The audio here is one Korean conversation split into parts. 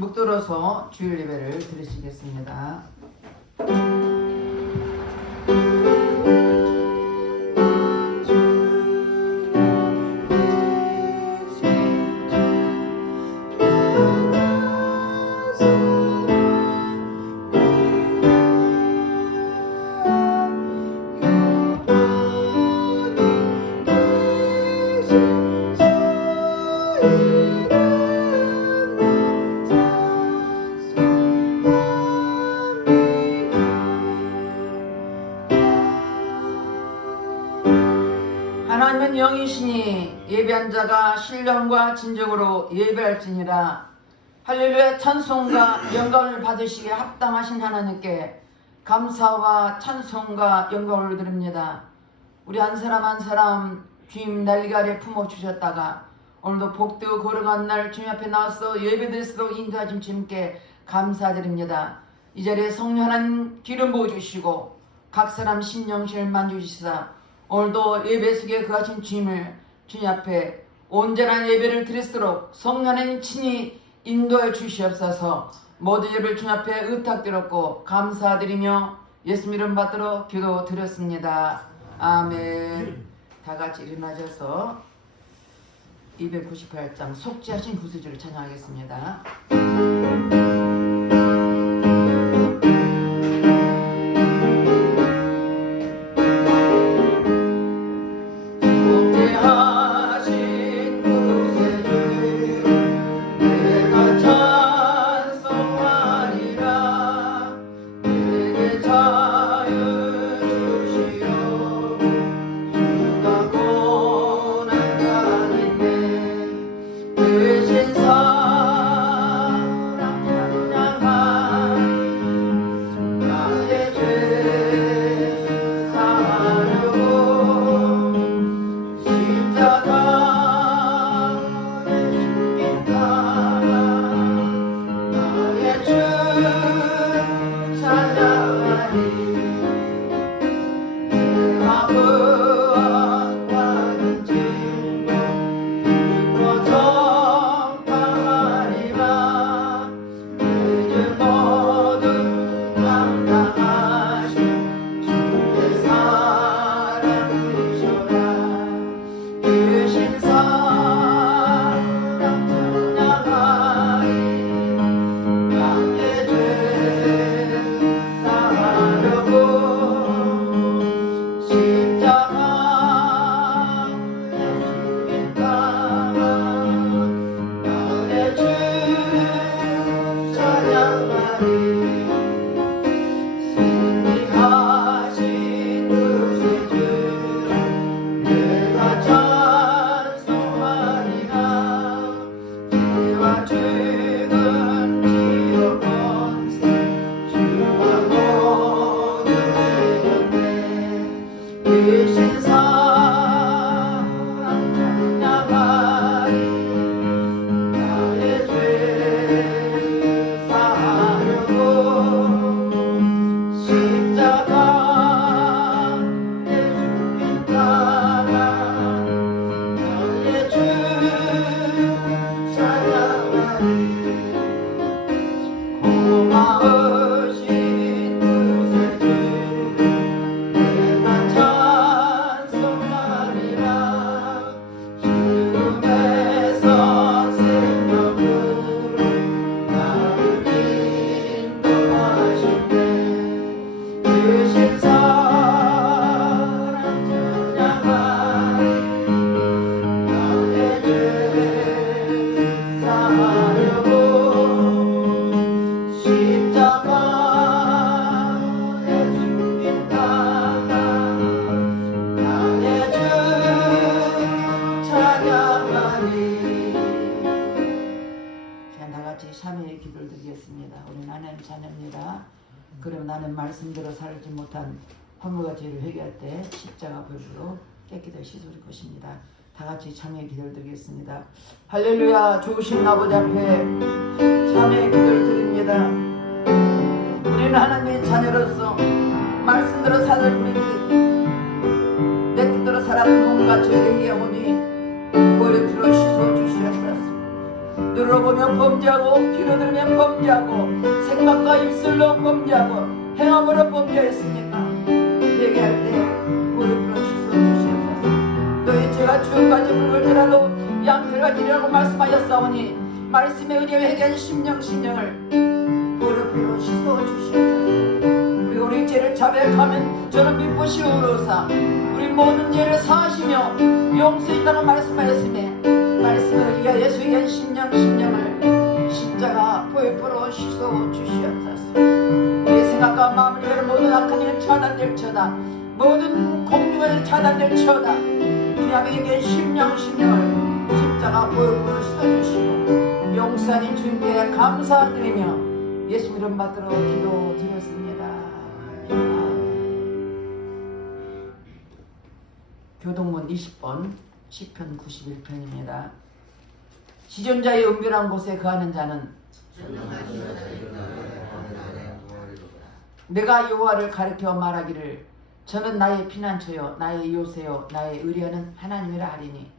묵들어서 주일 예배를 드리시겠습니다. 하나님은 영이시니 예배한 자가 신령과 진정으로 예배할지니라. 할렐루야. 찬송과 영광을 받으시기에 합당하신 하나님께 감사와 찬송과 영광을 드립니다. 우리 한 사람 한 사람 주님 날개 아래 품어주셨다가 오늘도 복되고 걸어간 날 주님 앞에 나와서 예배드리도록 인도하신 주님께 감사드립니다. 이 자리에 성령 하나님 기름 부어주시고 각 사람 신령실 만주시사 오늘도 예배 속에 거하신 주님을 주님 앞에 온전한 예배를 드리도록 성령 하나님 친히 인도해 주시옵소서. 모든 예배를 주님 앞에 의탁드렸고 감사드리며 예수 이름 받들어 기도드렸습니다. 아멘. 다같이 일어나셔서 298장 속죄하신 구세주를 찬양하겠습니다. 그럼 나는 말씀대로 살지 못한 허물과 죄를 회개할 때 십자가 벌주로 깨끗이 씻을 것입니다. 다 같이 참여 기도를 드리겠습니다. 할렐루야. 좋으신 아버지 앞에 참여 기도를 드립니다. 우리는 하나님의 자녀로서 말씀대로 사는 우리들이 내 뜻대로 살아가는 몸과 저에게 회개하오니 보혈의 피로 씻어 주시옵소서. 너를 눈으로 보면 범죄하고 귀로 들으면 범죄하고 생각과 입술로 범죄하고 행함으로 범죄했으니까 회개할 때 무릎으로 씻어 주시옵소서. 너희 죄가 주옥 가지 붉을지라도 양털같이라고 말씀하셨사오니 말씀에 의지하여 회개한 심령을 무릎으로 씻어 주시옵소서. 그리고 우리 죄를 자백하면 저는 미쁘시오로사 우리 모든 죄를 사하시며 용서했다고 말씀하였으며 말씀에 의지하여 예수의 심령을 십자가 보혈포로 씻어 주시옵소서. 우리의 생각과 마음을 위하여 모든 악한 일 차단될지어다. 모든 공중을 차단될지어다. 주님에게 심령을 십자가 보혈포로 씻어주시고 용서하신 주님께 감사드리며 예수 이름 받들어 기도드렸습니다. 교동문 20번 시편 91편입니다. 시존자의 은밀한 곳에 거하는 자는 내가 여호와를 가리켜 말하기를 저는 나의 피난처요 나의 요새요 나의 의뢰하는 하나님이라 하리니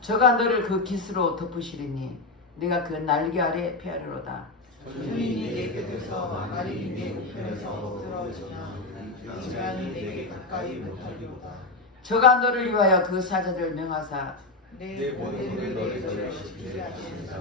저가 너를 그 깃으로 덮으시리니 내가 그 날개 아래 피하리로다. 주인이 내게 돼서 날이 내 우편에서 들어오시냐 재앙이 내게 가까이 못하리로다. 저가 너를 위하여 그 사자를 명하사 내 모든 일에 너를 지키게 하시리라.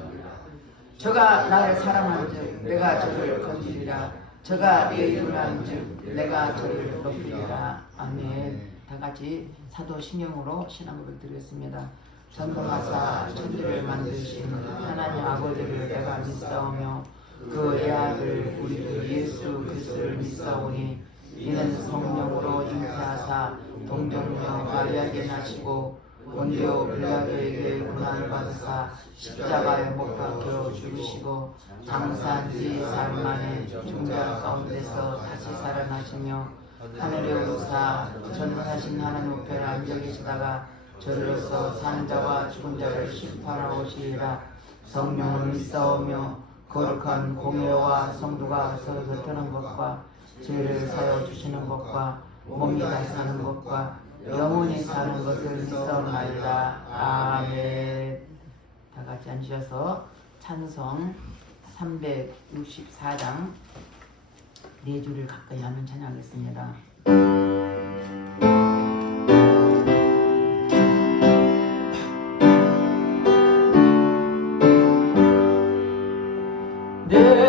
저가 나를 사랑한즉 내가 저를 건지리라. 저가 내 이름을 안즉 내가 저를 높이리라. 아멘. 다같이 사도 신경으로 신앙고백 드리겠습니다. 전능하사 천지를 만드신 하나님 아버지를 내가 믿사오며 그 애아들 우리 주 예수 그리스도를 믿사오니 이는 성령으로 잉태하사 동정녀 마리아에게 나시고 본디오 빌라도에게 고난을 받으사 십자가에 못 박혀 죽으시고 장사한 지 사흘 만에 죽은 자 가운데서 다시 살아나시며 하늘에 오르사 전능하신 하나님 우편에 앉아 계시다가 저리로서 사는 자와 죽은 자를 심판하러 오시리라. 성령을 믿사오며 거룩한 공예와 성도가 서로 곁하는 것과 죄를 사여 주시는 것과 몸이 다시 사는 것과 영원히 사는 것을 믿사옵나이다. 아멘. 다 같이 앉으셔서 찬송 364장 네 줄을 가까이 하면 찬양하겠습니다. 내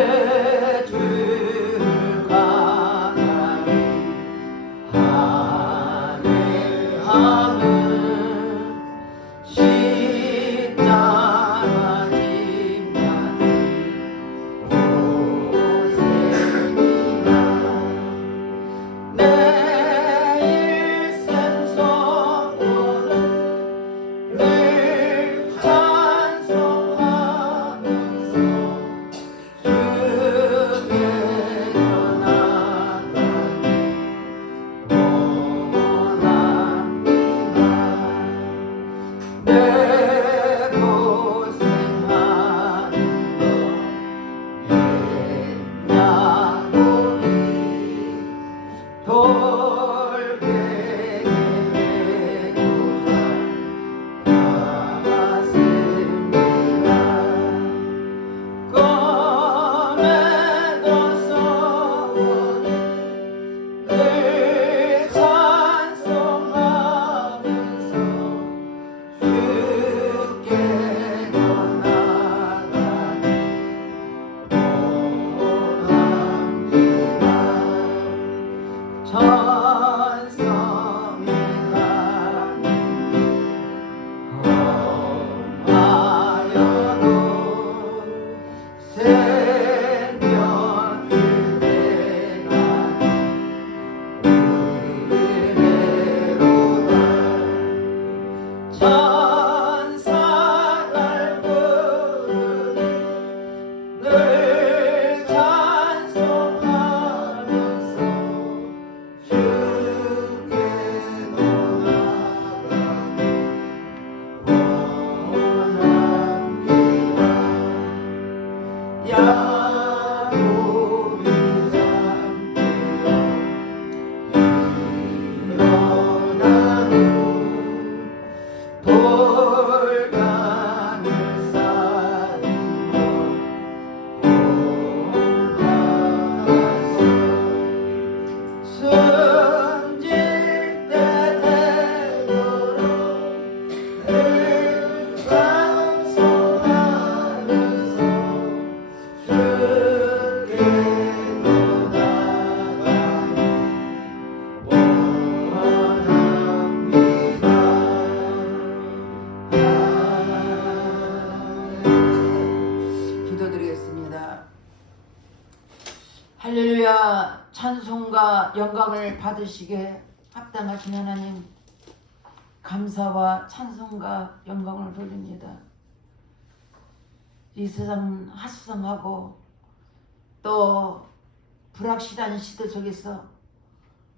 볼간을 쌓는 것 오나서 숨질 때 되도록 늘 찬송하면서 주께로 나가기 기도드리겠습니다. 할렐루야. 찬송과 영광을 받으시게 합당하신 하나님, 감사와 찬송과 영광을 돌립니다. 이 세상 핫성하고 또 불확실한 시대 속에서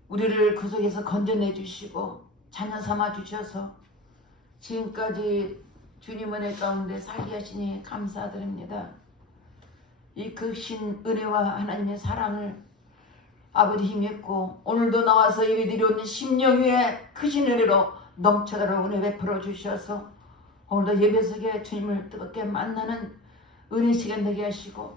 우리를 그 속에서 건져내 주시고 자녀 삼아 주셔서 지금까지 주님 은혜 가운데 살게 하시니 감사드립니다. 이 크신 은혜와 하나님의 사랑을 아버지 힘있고 오늘도 나와서 예배드리는 심령 위에 크신 은혜로 넘쳐나는 은혜 베풀어 주셔서 오늘도 예배석에 주님을 뜨겁게 만나는 은혜 시간 되게 하시고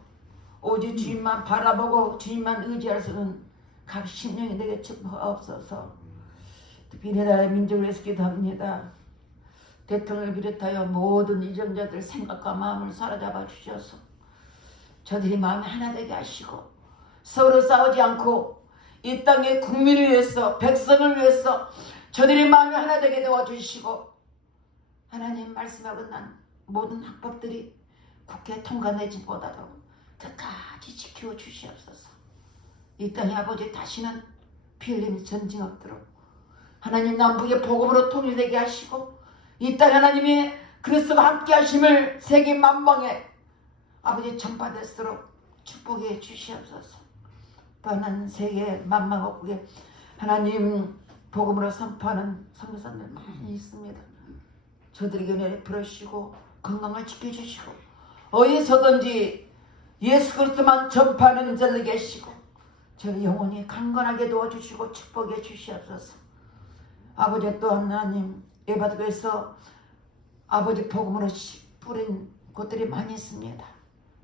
오직 주님만 바라보고 주님만 의지할 수 있는 각 심령이 되게 축복하옵소서. 특히 내 나라의 민족을 위해서 기도합니다. 대통령을 비롯하여 모든 이정자들 생각과 마음을 사로잡아 주셔서 저들이 마음이 하나 되게 하시고 서로 싸우지 않고 이 땅의 국민을 위해서 백성을 위해서 저들이 마음이 하나 되게 도와주시고 하나님 말씀하고 난 모든 합법들이 국회 통과내지보다도 끝까지 지켜 주시옵소서. 이 땅의 아버지 다시는 피 흘리는 전쟁 없도록 하나님 남북의 복음으로 통일되게 하시고 이 땅 하나님이 그리스도와 함께 하심을 세계 만방에 아버지 전파될수록 축복해 주시옵소서. 또 하나는 세계 만방국에 하나님 복음으로 선포하는 선교사들 많이 있습니다. 저들에게 은혜 베푸시고 건강을 지켜주시고 어디서든지 예수 그리스도만 전파하는 자들 계시고 저를 영원히 강건하게 도와주시고 축복해 주시옵소서. 아버지 또 하나님 에바드에서 아버지 복음으로 뿌린 곳들이 많이 있습니다.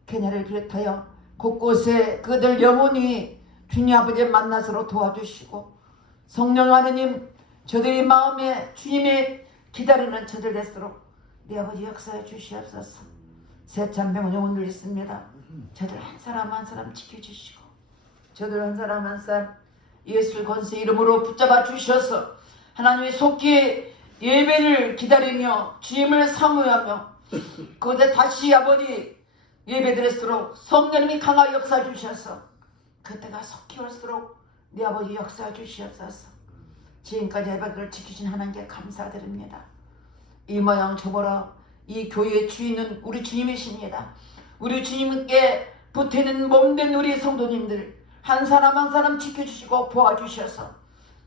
케냐를 비롯하여 곳곳에 그들 영혼이 주님 아버지 만나서로 도와주시고 성령 하느님 저들의 마음에 주님이 기다리는 저들 될수록 내 아버지 역사해 주시옵소서. 세찬병은 영혼들 있습니다. 저들 한 사람 한 사람 지켜주시고 저들 한 사람 한 사람 예수 권세 이름으로 붙잡아 주셔서 하나님의 속기 예배를 기다리며 주님을 사모하며 그곳에 다시 아버지 예배드릴수록 성령님이 강하게 역사해 주셔서 그때가 속히 올수록 내 아버지 역사해 주시옵소서. 지금까지 예배를 지키신 하나님께 감사드립니다. 이 모양 저보라 이 교회의 주인은 우리 주님이십니다. 우리 주님께 붙어있는 몸된 우리 성도님들 한 사람 한 사람 지켜주시고 도와주셔서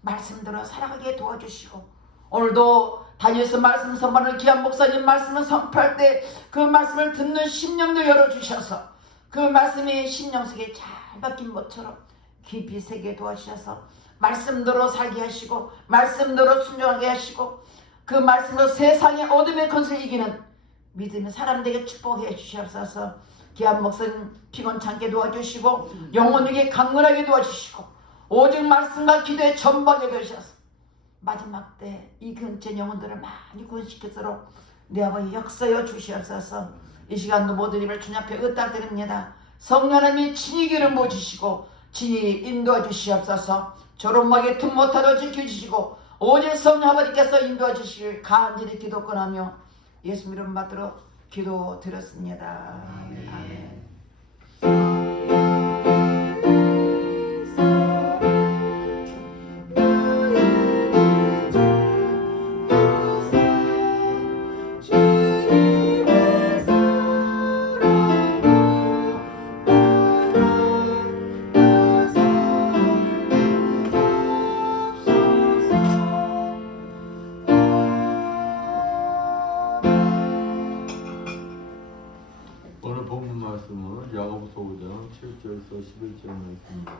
말씀대로 살아가게 도와주시고 오늘도 다니엘서 말씀 선포하는 귀한 목사님 말씀을 선포할 때 그 말씀을 듣는 심령도 열어주셔서 그 말씀이 심령 속에 잘 박힌 것처럼 깊이 새게 도와주셔서 말씀대로 살게 하시고 말씀대로 순종하게 하시고 그 말씀으로 세상의 어둠의 권세를 이기는 믿음의 사람들에게 축복해 주시옵소서. 귀한 목사님 피곤찮게 도와주시고 영혼에게 강건하게 도와주시고 오직 말씀과 기도에 전방에 되셔서 마지막 때 이 근처 영혼들을 많이 구원시키도록 내 아버지 역사여 주시옵소서. 이 시간도 모든 입을 주님 앞에 의탁드립니다. 성령 하나님이 친히 기름 부어주시고 친히 인도해 주시옵소서. 조롱하게 틈 못하도록 지켜주시고 오직 성령 아버지께서 인도해 주시길 간절히 기도권하며 예수 이름 받도록 기도드렸습니다. 아멘. 오늘 본문 말씀은 야고보서 5장 7절에서 11절 말씀입니다.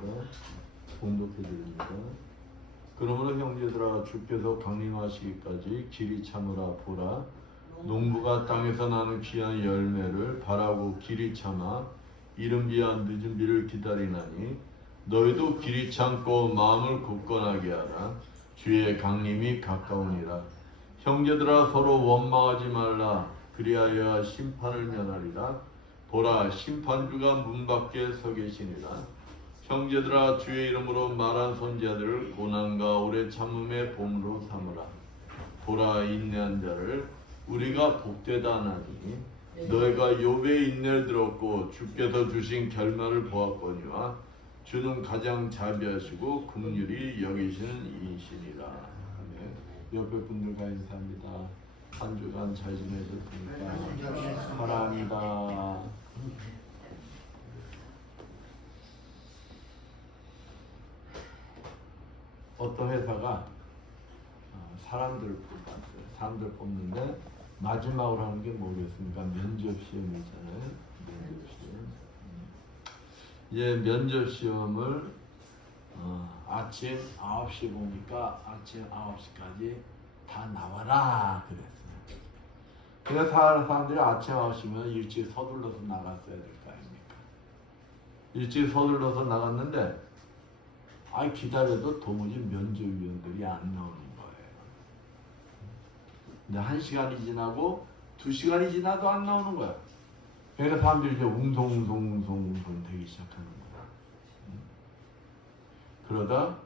봉독해 드립니다. 그러므로 형제들아 주께서 강림하시기까지 길이 참으라. 보라 농부가 땅에서 나는 귀한 열매를 바라고 길이 참아 이른 비와 늦은 비를 기다리나니 너희도 길이 참고 마음을 굳건하게 하라. 주의 강림이 가까우니라. 형제들아 서로 원망하지 말라. 그리하여 심판을 면하리라. 보라 심판주가 문 밖에 서 계시니라. 형제들아 주의 이름으로 말한 선지자들을 고난과 오래 참음의 보물로 삼으라. 보라 인내한 자를 우리가 복되다 하나니 너희가 욥의 인내를 들었고 주께서 주신 결말을 보았거니와 주는 가장 자비하시고 긍휼히 여기시는 이이시니라. 아멘. 옆에 분들과 인사합니다. 한 주간 잘 지내셨습니까? 사랑합니다. 어떤 회사가 사람들 뽑았어요. 사람들 뽑는데 마지막으로 하는 게 뭐겠습니까? 면접 시험이잖아요. 면접 시험. 이제 면접 시험을 아침 9시 보니까 아침 9시까지 다 나와라 그랬어요. 그래서 사람들이 아침 9시면 일찍 서둘러서 나갔어야 될 거 아닙니까? 일찍 서둘러서 나갔는데 기다려도 도무지 면접위원들이 안 나오는 거예요. 근데 1시간이 지나고 2시간이 지나도 안 나오는 거야. 그러니까 사람들이 이제 웅성웅성 되기 시작하는 거야. 그러다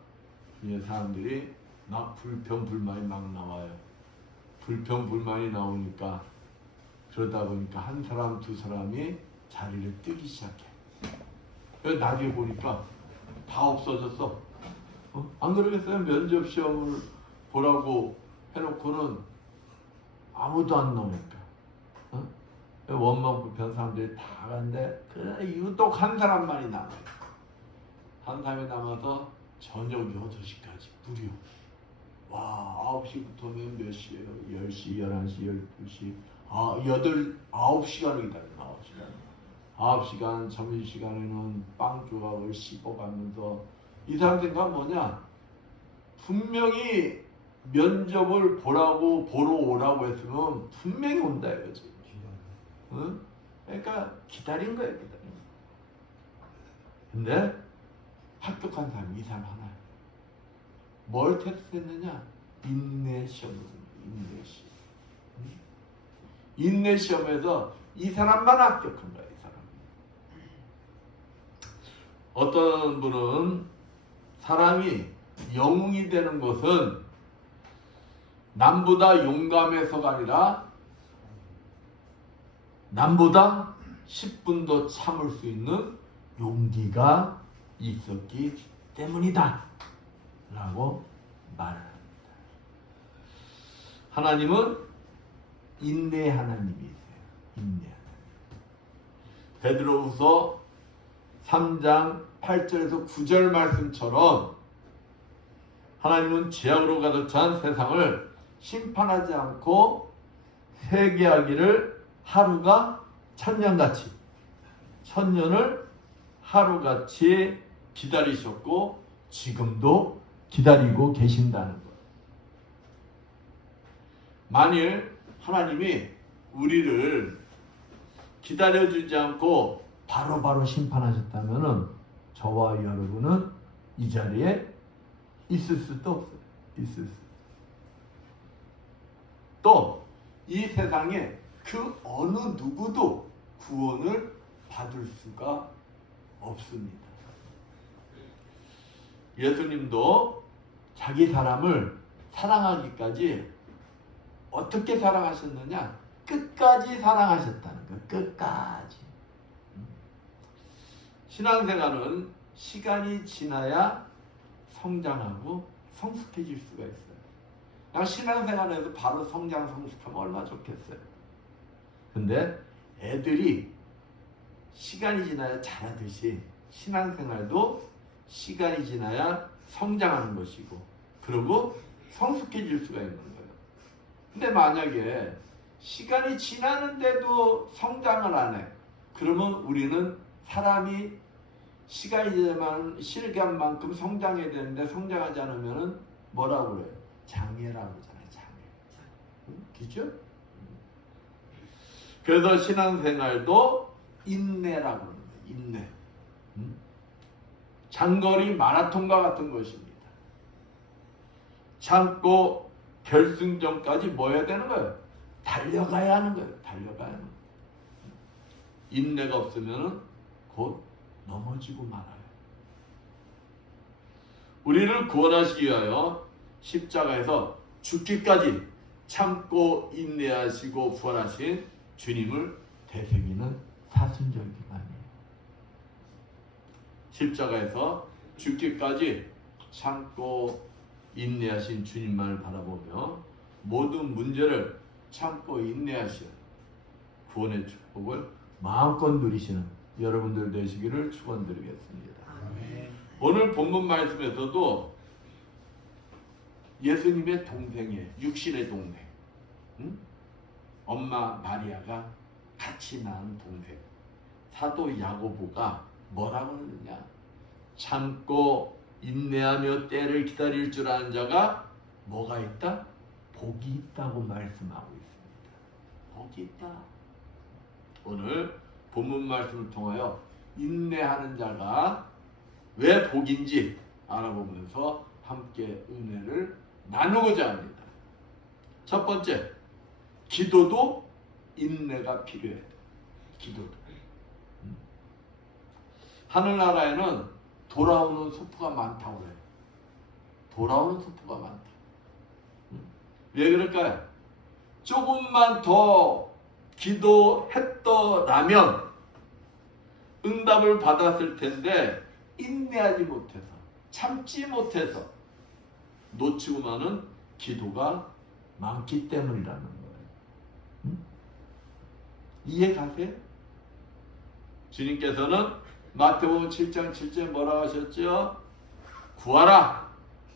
이제 사람들이 막 불평불만이 막 나와요. 불평불만이 나오니까 그러다 보니까 한 사람 두 사람이 자리를 뜨기 시작해. 그래서 나중에 보니까 다 없어졌어. 안 그러겠어요? 면접 시험을 보라고 해놓고는 아무도 안 나오니까. 원망 불평 사람들이 다 가는데 그래 유독 한 사람만이 남아요. 한 사람이 남아서 저녁 8시까지 무려. 와 9시부터면 몇 시예요? 10시, 11시, 12시 9시간을 기다려요. 9시간 점심시간에는 빵 조각을 씹어가면서 이 사람 생각 뭐냐? 분명히 면접을 보러 오라고 했으면 분명히 온다 이거지. 응? 그러니까 기다린 거야, 기다린 거. 근데 합격한 사람이 이 사람 하나. 뭘 테스트했느냐? 인내 시험을. 인내 시험. 응? 인내 시험에서 이 사람만 합격한 거야, 이 사람. 어떤 분은 사람이 영웅이 되는 것은 남보다 용감해서가 아니라 남보다 10분 더 참을 수 있는 용기가 있었기 때문이다 라고 말을 합니다. 하나님은 인내 하나님이세요. 인내 하나님. 베드로후서 3장 8절에서 9절 말씀처럼 하나님은 죄악으로 가득 찬 세상을 심판하지 않고 회개하기를 하루가 천년같이, 천년을 하루같이 기다리셨고 지금도 기다리고 계신다는 거예요. 만일 하나님이 우리를 기다려주지 않고 바로바로 심판하셨다면 저와 여러분은 이 자리에 있을 수도 없어요. 있을 수. 또 이 세상에 그 어느 누구도 구원을 받을 수가 없습니다. 예수님도 자기 사람을 사랑하기까지 어떻게 사랑하셨느냐? 끝까지 사랑하셨다는 거예요. 끝까지. 신앙생활은 시간이 지나야 성장하고 성숙해질 수가 있어요. 그냥 신앙생활에서 바로 성장, 성숙하면 얼마나 좋겠어요. 근데 애들이 시간이 지나야 자라듯이 신앙생활도 시간이 지나야 성장하는 것이고 그리고 성숙해질 수가 있는 거예요. 근데 만약에 시간이 지나는데도 성장을 안 해. 그러면 우리는 사람이 시간이 지나면 시간만큼 성장해야 되는데 성장하지 않으면 뭐라고 그래요? 장애라고 그러잖아요. 장애. 그죠? 그래서 신앙생활도 인내라고 합니다. 인내. 장거리 마라톤과 같은 것입니다. 참고 결승전까지 뭐 해야 되는 거예요? 달려가야 하는 거예요. 달려가야 하는 거예요. 인내가 없으면 곧 넘어지고 말아요. 우리를 구원하시기 위하여 십자가에서 죽기까지 참고 인내하시고 부활하신 주님을 되새기는 사순절 기간이에요. 십자가에서 죽기까지 참고 인내하신 주님만을 바라보며 모든 문제를 참고 인내하시어 구원의 축복을 마음껏 누리시는 여러분들 되시기를 축원드리겠습니다. 오늘 본문 말씀에서도 예수님의 동생이에요. 육신의 동생. 엄마 마리아가 같이 낳은 동생. 사도 야고보가 뭐라고 하느냐? 참고 인내하며 때를 기다릴 줄 아는 자가 뭐가 있다? 복이 있다고 말씀하고 있습니다. 복이 있다. 오늘 본문 말씀을 통하여 인내하는 자가 왜 복인지 알아보면서 함께 은혜를 나누고자 합니다. 첫 번째, 기도도 인내가 필요해요. 기도도. 하늘나라에는 돌아오는 소포가 많다고 해요. 돌아오는 소포가 많다. 왜 그럴까요? 조금만 더 기도했더라면 응답을 받았을 텐데 인내하지 못해서 참지 못해서 놓치고 마는 기도가 많기 때문이라는 거예요. 이해 가세요? 주님께서는 마태복음 7장 7절에 뭐라고 하셨죠? 구하라.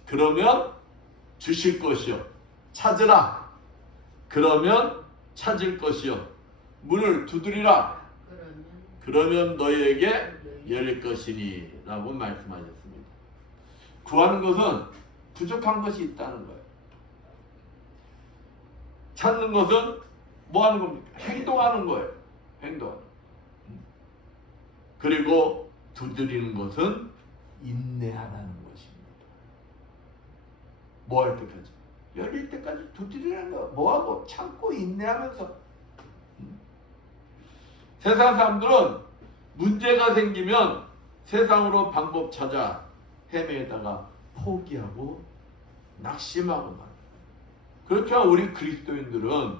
그러면 주실 것이요. 찾으라. 그러면 찾을 것이요. 문을 두드리라. 그러면 너희에게 열릴 것이니 라고 말씀하셨습니다. 구하는 것은 부족한 것이 있다는 거예요. 찾는 것은 뭐 하는 겁니까? 행동하는 거예요. 행동하는 거. 그리고 두드리는 것은 인내하라는 것입니다. 뭐 할 때까지? 열릴 때까지 두드리는 거. 뭐하고? 참고 인내하면서. 세상 사람들은 문제가 생기면 세상으로 방법 찾아 헤매다가 포기하고 낙심하고 말. 그렇게 우리 그리스도인들은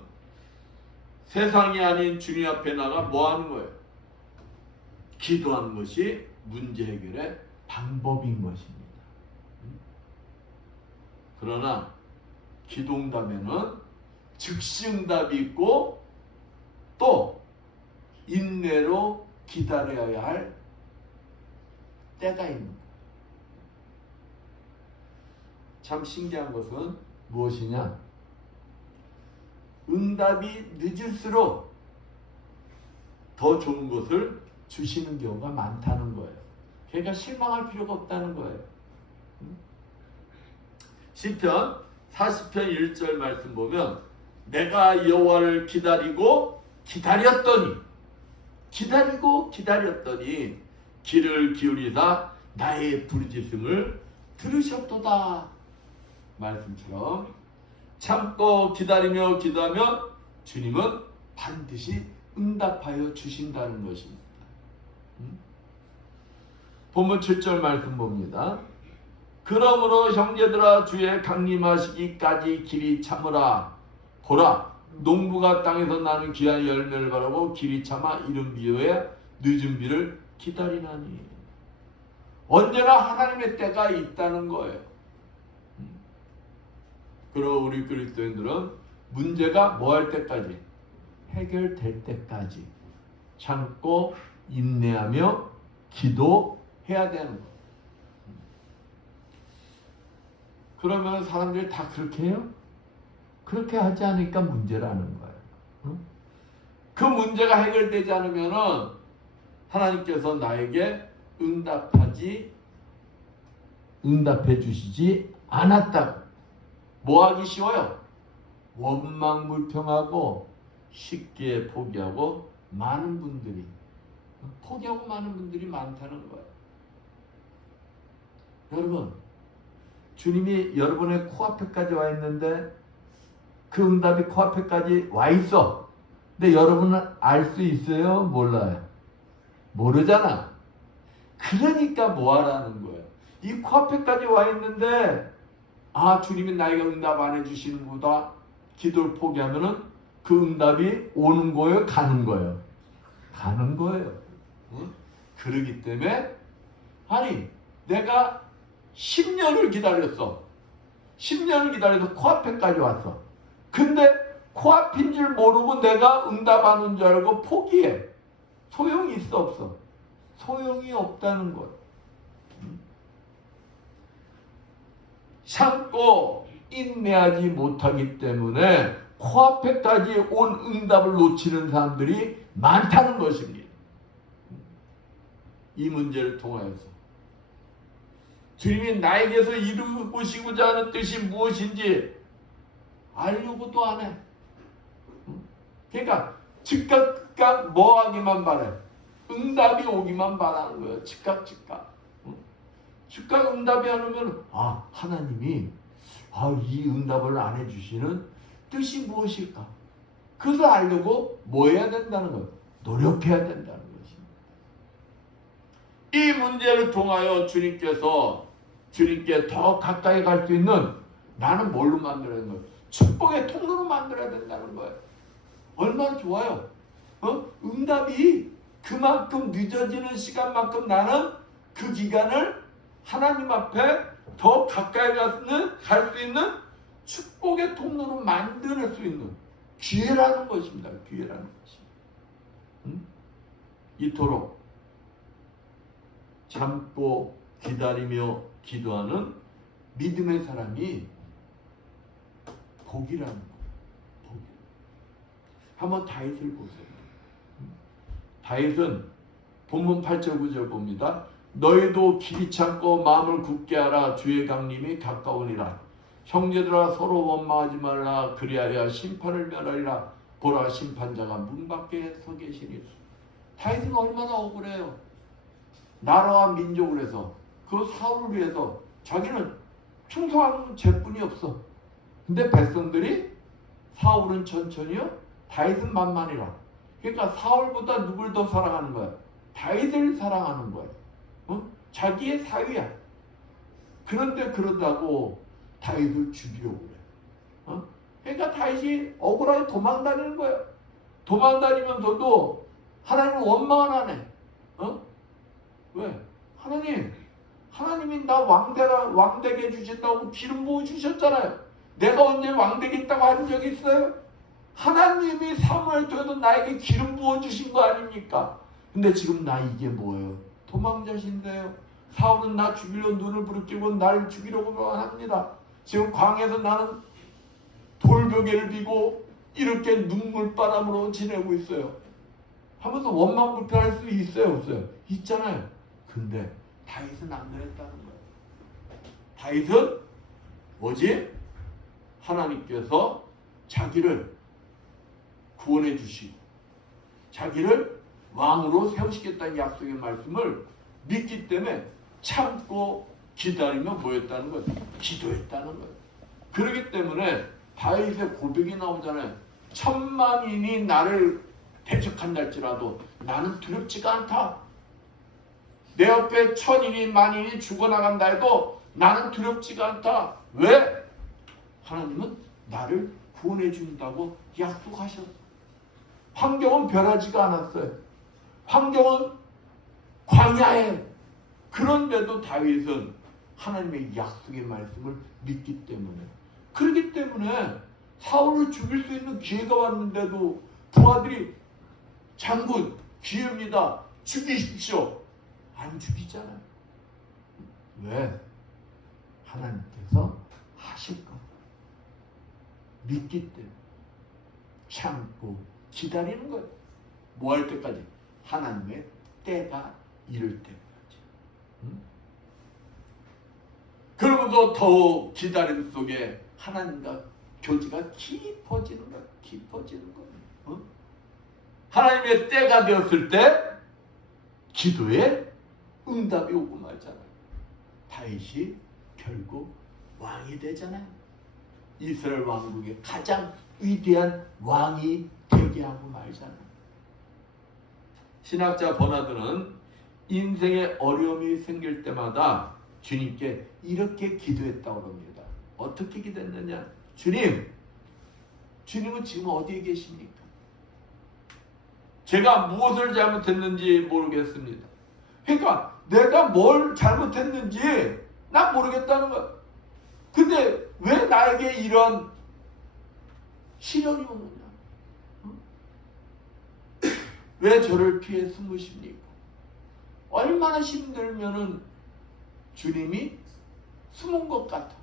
세상이 아닌 주님 앞에 나가 뭐 하는 거예요? 기도하는 것이 문제 해결의 방법인 것입니다. 그러나 기도응답에는 즉시 응답이 있고 또 인내로 기다려야 할 때가 있는 거예요. 참 신기한 것은 무엇이냐? 응답이 늦을수록 더 좋은 것을 주시는 경우가 많다는 거예요. 그러니까 실망할 필요가 없다는 거예요. 시편 40편 1절 말씀 보면 내가 여호와를 기다리고 기다렸더니 귀를 기울이사 나의 부르짖음을 들으셨도다. 말씀처럼 참고 기다리며 기도하면 주님은 반드시 응답하여 주신다는 것입니다. 본문 7절 말씀 봅니다. 그러므로 형제들아 주의 강림하시기까지 길이 참으라. 보라 농부가 땅에서 나는 귀한 열매를 바라고 길이 참아 이른 비유에 늦은 비를 기다리나니. 언제나 하나님의 때가 있다는 거예요. 그리고 우리 그리스도인들은 문제가 뭐 할 때까지? 해결될 때까지 참고 인내하며 기도해야 되는 거예요. 그러면 사람들이 다 그렇게 해요? 그렇게 하지 않으니까 문제라는 거예요. 그 문제가 해결되지 않으면은 하나님께서 나에게 응답해 주시지 않았다고 뭐 하기 쉬워요? 원망불평하고 쉽게 포기하고 많은 분들이 포기하고 많은 분들이 많다는 거예요. 여러분, 주님이 여러분의 코앞에까지 와 있는데 그 응답이 코앞에까지 와 있어. 근데 여러분은 알 수 있어요? 몰라요? 모르잖아. 그러니까 뭐 하라는 거예요? 이 코앞에까지 와 있는데 주님이 나에게 응답 안 해주시는 거다. 기도를 포기하면은 그 응답이 오는 거예요? 가는 거예요? 가는 거예요. 응? 그러기 때문에 내가 10년을 기다렸어. 10년을 기다려서 코앞에까지 왔어. 근데 코앞인 줄 모르고 내가 응답 안 온 줄 알고 포기해. 소용이 있어 없어? 소용이 없다는 거예요. 참고 인내하지 못하기 때문에 코앞에까지 온 응답을 놓치는 사람들이 많다는 것입니다. 이 문제를 통하여서 주님이 나에게서 이루시고자 하는 뜻이 무엇인지 알려고도 안 해. 그러니까 즉각 뭐 하기만 바래. 응답이 오기만 바라는 거예요. 즉각. 즉각 응답이 안 오면 하나님이 이 응답을 안 해주시는 뜻이 무엇일까? 그것을 알려고 뭐 해야 된다는 거예요? 노력해야 된다는 것입니다. 이 문제를 통하여 주님께 더 가까이 갈 수 있는 나는 뭘로 만들어야 되는 거예요? 축복의 통로로 만들어야 된다는 거예요. 얼마나 좋아요. 응답이 그만큼 늦어지는 시간만큼 나는 그 기간을 하나님 앞에 더 가까이 갈 수 있는 축복의 통로로 만들 수 있는 기회라는 것입니다. 기회라는 것입니다. 이토록 참고 기다리며 기도하는 믿음의 사람이 복이라는 거예요. 복. 한번 다윗을 보세요. 다윗은 본문 8절 9절 봅니다. 너희도 길이 참고 마음을 굳게 하라. 주의 강림이 가까우니라. 형제들아 서로 원망하지 말라. 그리하여 심판을 면하리라. 보라 심판자가 문 밖에 서 계시니라. 다윗은 얼마나 억울해요. 나라와 민족을 해서 그 사울을 위해서 자기는 충성하는 죄뿐이 없어. 근데 백성들이 사울은 천천히요, 다윗은 만만이라. 그러니까 사울보다 누굴 더 사랑하는 거야? 다윗을 사랑하는 거야. 자기의 사위야. 그런데 그런다고 다윗을 죽이려고 그래. 그러니까 다윗이 억울하게 도망다니는 거야. 도망다니면서도 하나님을 원망을 하네. 왜? 하나님이 나 왕되게 해주신다고 기름 부어 주셨잖아요. 내가 언제 왕되겠다고 한 적이 있어요? 하나님이 사무엘 통해서 나에게 기름 부어 주신 거 아닙니까? 근데 지금 나 이게 뭐예요? 도망자신데요. 사울은 나 죽이려고 눈을 부르끼고 날 죽이려고만 합니다. 지금 광야에서 나는 돌벽에를 비고 이렇게 눈물바람으로 지내고 있어요. 하면서 원망불평할 수 있어요, 없어요? 있잖아요. 근데 다윗은 안 그랬다는 거예요. 다윗은 뭐지? 하나님께서 자기를 구원해 주시고 자기를 왕으로 세우시겠다는 약속의 말씀을 믿기 때문에 참고 기다리며 뭐였다는 거예요? 기도했다는 거예요. 그렇기 때문에 다윗의 고백이 나오잖아요. 천만인이 나를 대적한다 할지라도 나는 두렵지가 않다. 내 옆에 천인이 만인이 죽어나간다 해도 나는 두렵지가 않다. 왜? 하나님은 나를 구원해 준다고 약속하셨어. 환경은 변하지가 않았어요. 환경은 광야에. 그런데도 다윗은 하나님의 약속의 말씀을 믿기 때문에, 그렇기 때문에 사울을 죽일 수 있는 기회가 왔는데도 부하들이 장군 기회입니다. 죽이십시오. 안 죽이잖아요. 왜? 하나님께서 하실 것 믿기 때문에 참고 기다리는 거예요. 뭐 할 때까지? 하나님의 때가 이를 때까지. 그러면서 더욱 기다림 속에 하나님과 교제가 깊어지는 거야. 깊어지는 거야. 어? 하나님의 때가 되었을 때 기도에 응답이 오고 말잖아요. 다윗이 결국 왕이 되잖아요. 이스라엘 왕국의 가장 위대한 왕이 되게 하고 말잖아요. 신학자 버나드는 인생에 어려움이 생길 때마다 주님께 이렇게 기도했다고 합니다. 어떻게 기도했느냐? 주님은 지금 어디에 계십니까? 제가 무엇을 잘못했는지 모르겠습니다. 그러니까 내가 뭘 잘못했는지 난 모르겠다는 거야. 근데 왜 나에게 이런 시련이 오느냐? 왜 저를 피해 숨으십니까? 얼마나 힘들면은 주님이 숨은 것 같아.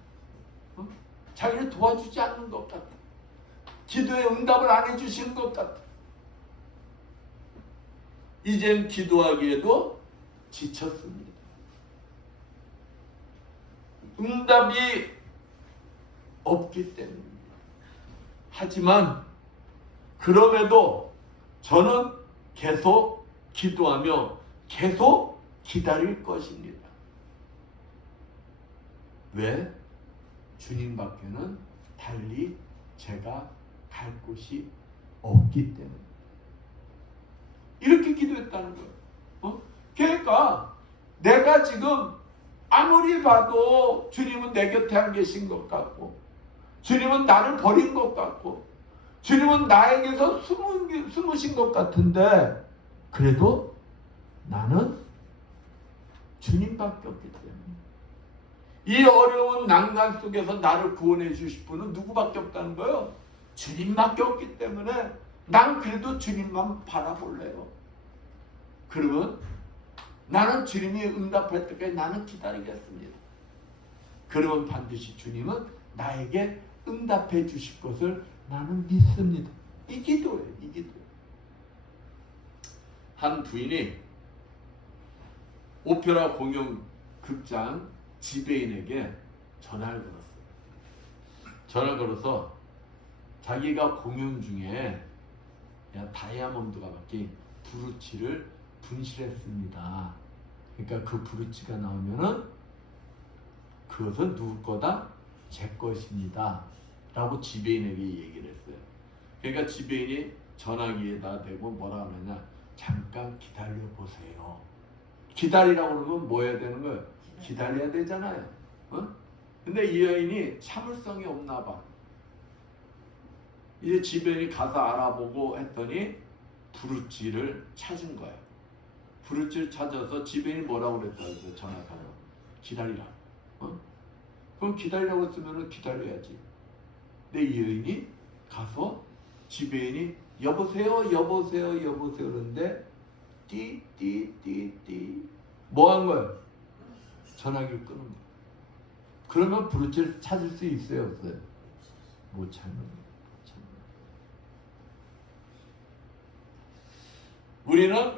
자기를 도와주지 않는 것 같아. 기도에 응답을 안 해주시는 것 같아. 이젠 기도하기에도 지쳤습니다. 응답이 없기 때문입니다. 하지만 그럼에도 저는 계속 기도하며 계속 기다릴 것입니다. 왜? 주님밖에는 달리 제가 갈 곳이 없기 때문에 이렇게 기도했다는 거예요. 그러니까 내가 지금 아무리 봐도 주님은 내 곁에 안 계신 것 같고, 주님은 나를 버린 것 같고, 주님은 나에게서 숨으신 것 같은데, 그래도 나는 주님밖에 없기 때문에 이 어려운 난간 속에서 나를 구원해 주실 분은 누구밖에 없다는 거예요. 주님밖에 없기 때문에 난 그래도 주님만 바라볼래요. 그러면 나는 주님이 응답할 때까지 나는 기다리겠습니다. 그러면 반드시 주님은 나에게 응답해 주실 것을 나는 믿습니다. 이 기도예요. 이 기도. 한 부인이 오페라 공연극장 지배인에게 전화를 걸었어요. 전화를 걸어서 자기가 공연 중에 다이아몬드가 박힌 브루치를 분실했습니다. 그러니까 그 브루치가 나오면은 그것은 누구 거다? 제 것입니다. 라고 지배인에게 얘기를 했어요. 그러니까 지배인이 전화기에다 대고 뭐라 하느냐? 잠깐 기다려 보세요. 기다리라고 그러면 뭐 해야 되는 거예요? 기다려야 되잖아요. 근데 이 여인이 참을성이 없나 봐. 이제 지배인이 가서 알아보고 했더니 브루치를 찾은 거예요. 브루치를 찾아서 지배인이 뭐라고 그랬다고 전화사로 기다리라. 그럼 기다리라고 했으면 기다려야지. 근데 이 여인이 가서 지배인이 여보세요 여보세요 여보세요 그러는데 띠띠띠띠 뭐 한 거예요? 전화기를 끄는 거예요. 그러면 브루치를 찾을 수 있어요 없어요? 못 찾는 거예요. 우리는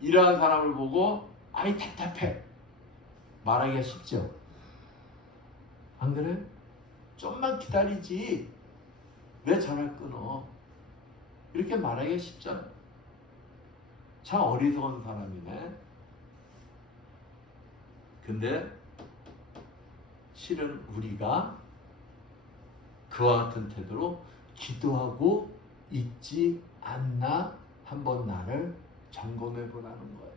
이러한 사람을 보고 아이 답답해 말하기가 쉽죠. 안 그래? 좀만 기다리지 왜 전화를 끊어? 이렇게 말하기가 쉽잖아. 참 어리석은 사람이네. 근데 실은 우리가 그와 같은 태도로 기도하고 있지 않나 한번 나를 점검해 보라는 거예요.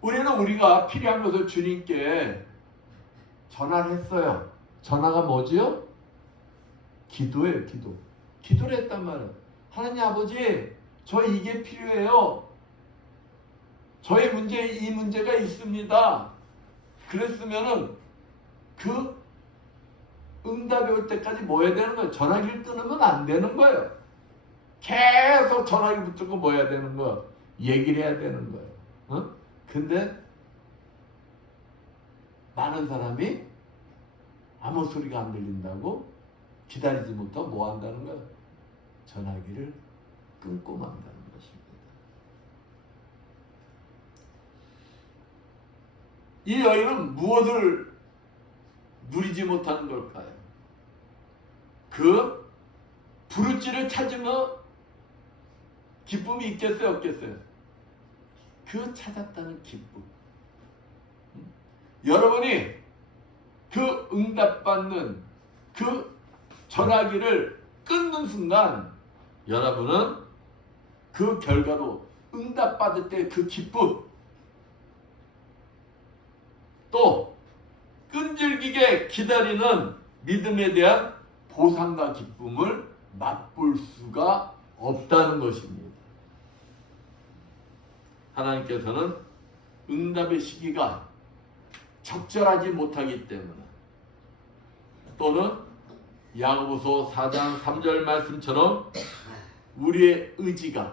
우리는 우리가 필요한 것을 주님께 전화를 했어요. 전화가 뭐지요? 기도예요, 기도. 기도를 했단 말이에요. 하나님 아버지, 저 이게 필요해요. 저의 문제에 이 문제가 있습니다. 그랬으면은 그 응답이 올 때까지 뭐 해야 되는 거예요? 전화기를 끊으면 안 되는 거예요. 계속 전화기 붙잡고 뭐 해야 되는 거예요? 얘기를 해야 되는 거예요. 근데 많은 사람이 아무 소리가 안 들린다고 기다리지 못하고 뭐 한다는 거예요? 전화기를 끊고 만다는 것입니다. 이 여인은 무엇을 누리지 못하는 걸까요? 그 부르짖을 찾으면 기쁨이 있겠어요, 없겠어요? 그 찾았다는 기쁨. 여러분이 그 응답받는 그 전화기를 끊는 순간 여러분은 그 결과로 응답받을 때 그 기쁨, 또 끈질기게 기다리는 믿음에 대한 보상과 기쁨을 맛볼 수가 없다는 것입니다. 하나님께서는 응답의 시기가 적절하지 못하기 때문에, 또는 야고보서 4장 3절 말씀처럼 우리의 의지가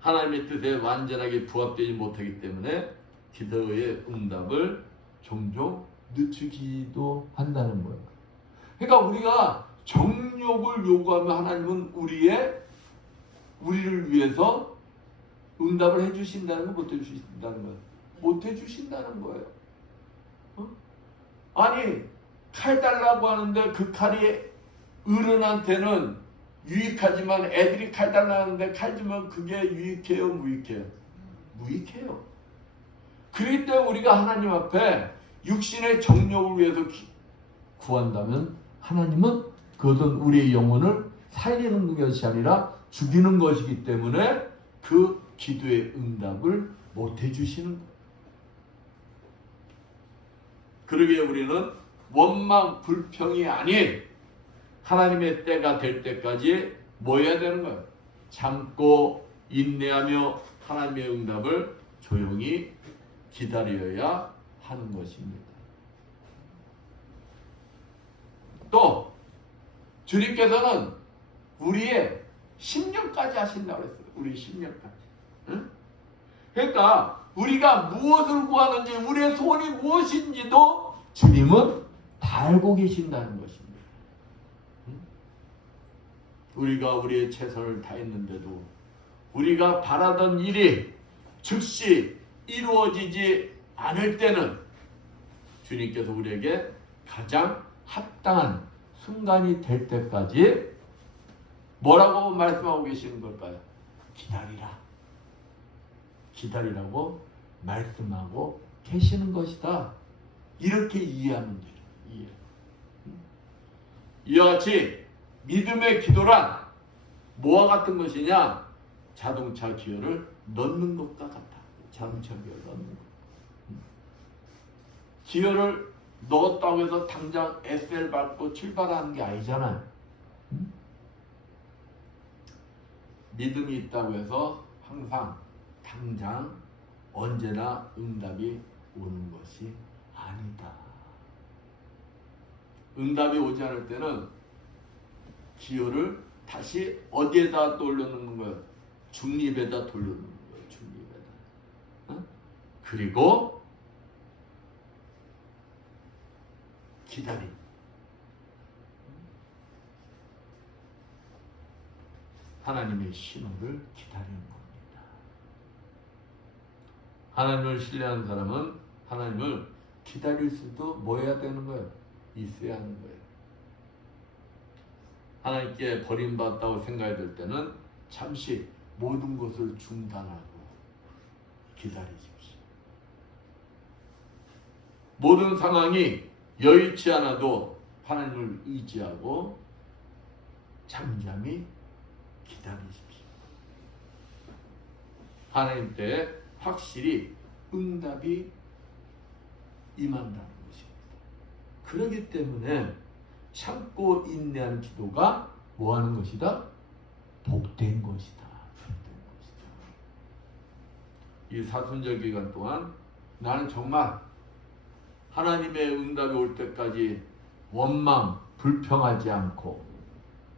하나님의 뜻에 완전하게 부합되지 못하기 때문에 기도의 응답을 종종 늦추기도 한다는 거예요. 그러니까 우리가 정욕을 요구하면 하나님은 우리를 위해서 응답을 해주신다는 거, 못 해주신다는 거예요? 못 해주신다는 거예요. 아니, 칼 달라고 하는데 그 칼이 어른한테는 유익하지만 애들이 칼 달라는데 칼 주면 그게 유익해요, 무익해요? 무익해요. 그렇기 때문에 우리가 하나님 앞에 육신의 정욕을 위해서 구한다면 하나님은 그것은 우리의 영혼을 살리는 것이 아니라 죽이는 것이기 때문에 그 기도의 응답을 못 해주시는 거예요. 그러기에 우리는 원망 불평이 아닌 하나님의 때가 될 때까지 뭐 해야 되는 거예요? 참고 인내하며 하나님의 응답을 조용히 기다려야 하는 것입니다. 또 주님께서는 우리의 10년까지 하신다고 했어요. 우리 10년까지. 응? 그러니까 우리가 무엇을 구하는지, 우리의 소원이 무엇인지도 주님은 다 알고 계신다는 것입니다. 우리가 우리의 최선을 다했는데도 우리가 바라던 일이 즉시 이루어지지 않을 때는 주님께서 우리에게 가장 합당한 순간이 될 때까지 뭐라고 말씀하고 계시는 걸까요? 기다리라. 기다리라고 말씀하고 계시는 것이다. 이렇게 이해하면 돼요. 이해. 이와 같이 믿음의 기도란 뭐와 같은 것이냐? 자동차 기어를 넣는 것과 같다. 자동차 기어를 넣는 것. 기어를 넣었다고 해서 당장 SL 밟고 출발하는 게 아니잖아요. 믿음이 있다고 해서 항상 당장 언제나 응답이 오는 것이 아니다. 응답이 오지 않을 때는 기어를 다시 어디에다 돌려놓는 거예요? 중립에다 돌려놓는 거예요. 중립에다. 어? 그리고 기다림. 하나님의 신호를 기다리는 겁니다. 하나님을 신뢰하는 사람은 하나님을 기다릴 수도 뭐 해야 되는 거예요? 있어야 하는 거예요. 하나님께 버림받았다고 생각이 들 때는 잠시 모든 것을 중단하고 기다리십시오. 모든 상황이 여의치 않아도 하나님을 의지하고 잠잠히 기다리십시오. 하나님 때 확실히 응답이 임한다는 것입니다. 그렇기 때문에 참고 인내하는 기도가 뭐 하는 것이다? 복된 것이다. 복된 것이다. 이 사순절 기간 동안 나는 정말 하나님의 응답이 올 때까지 원망, 불평하지 않고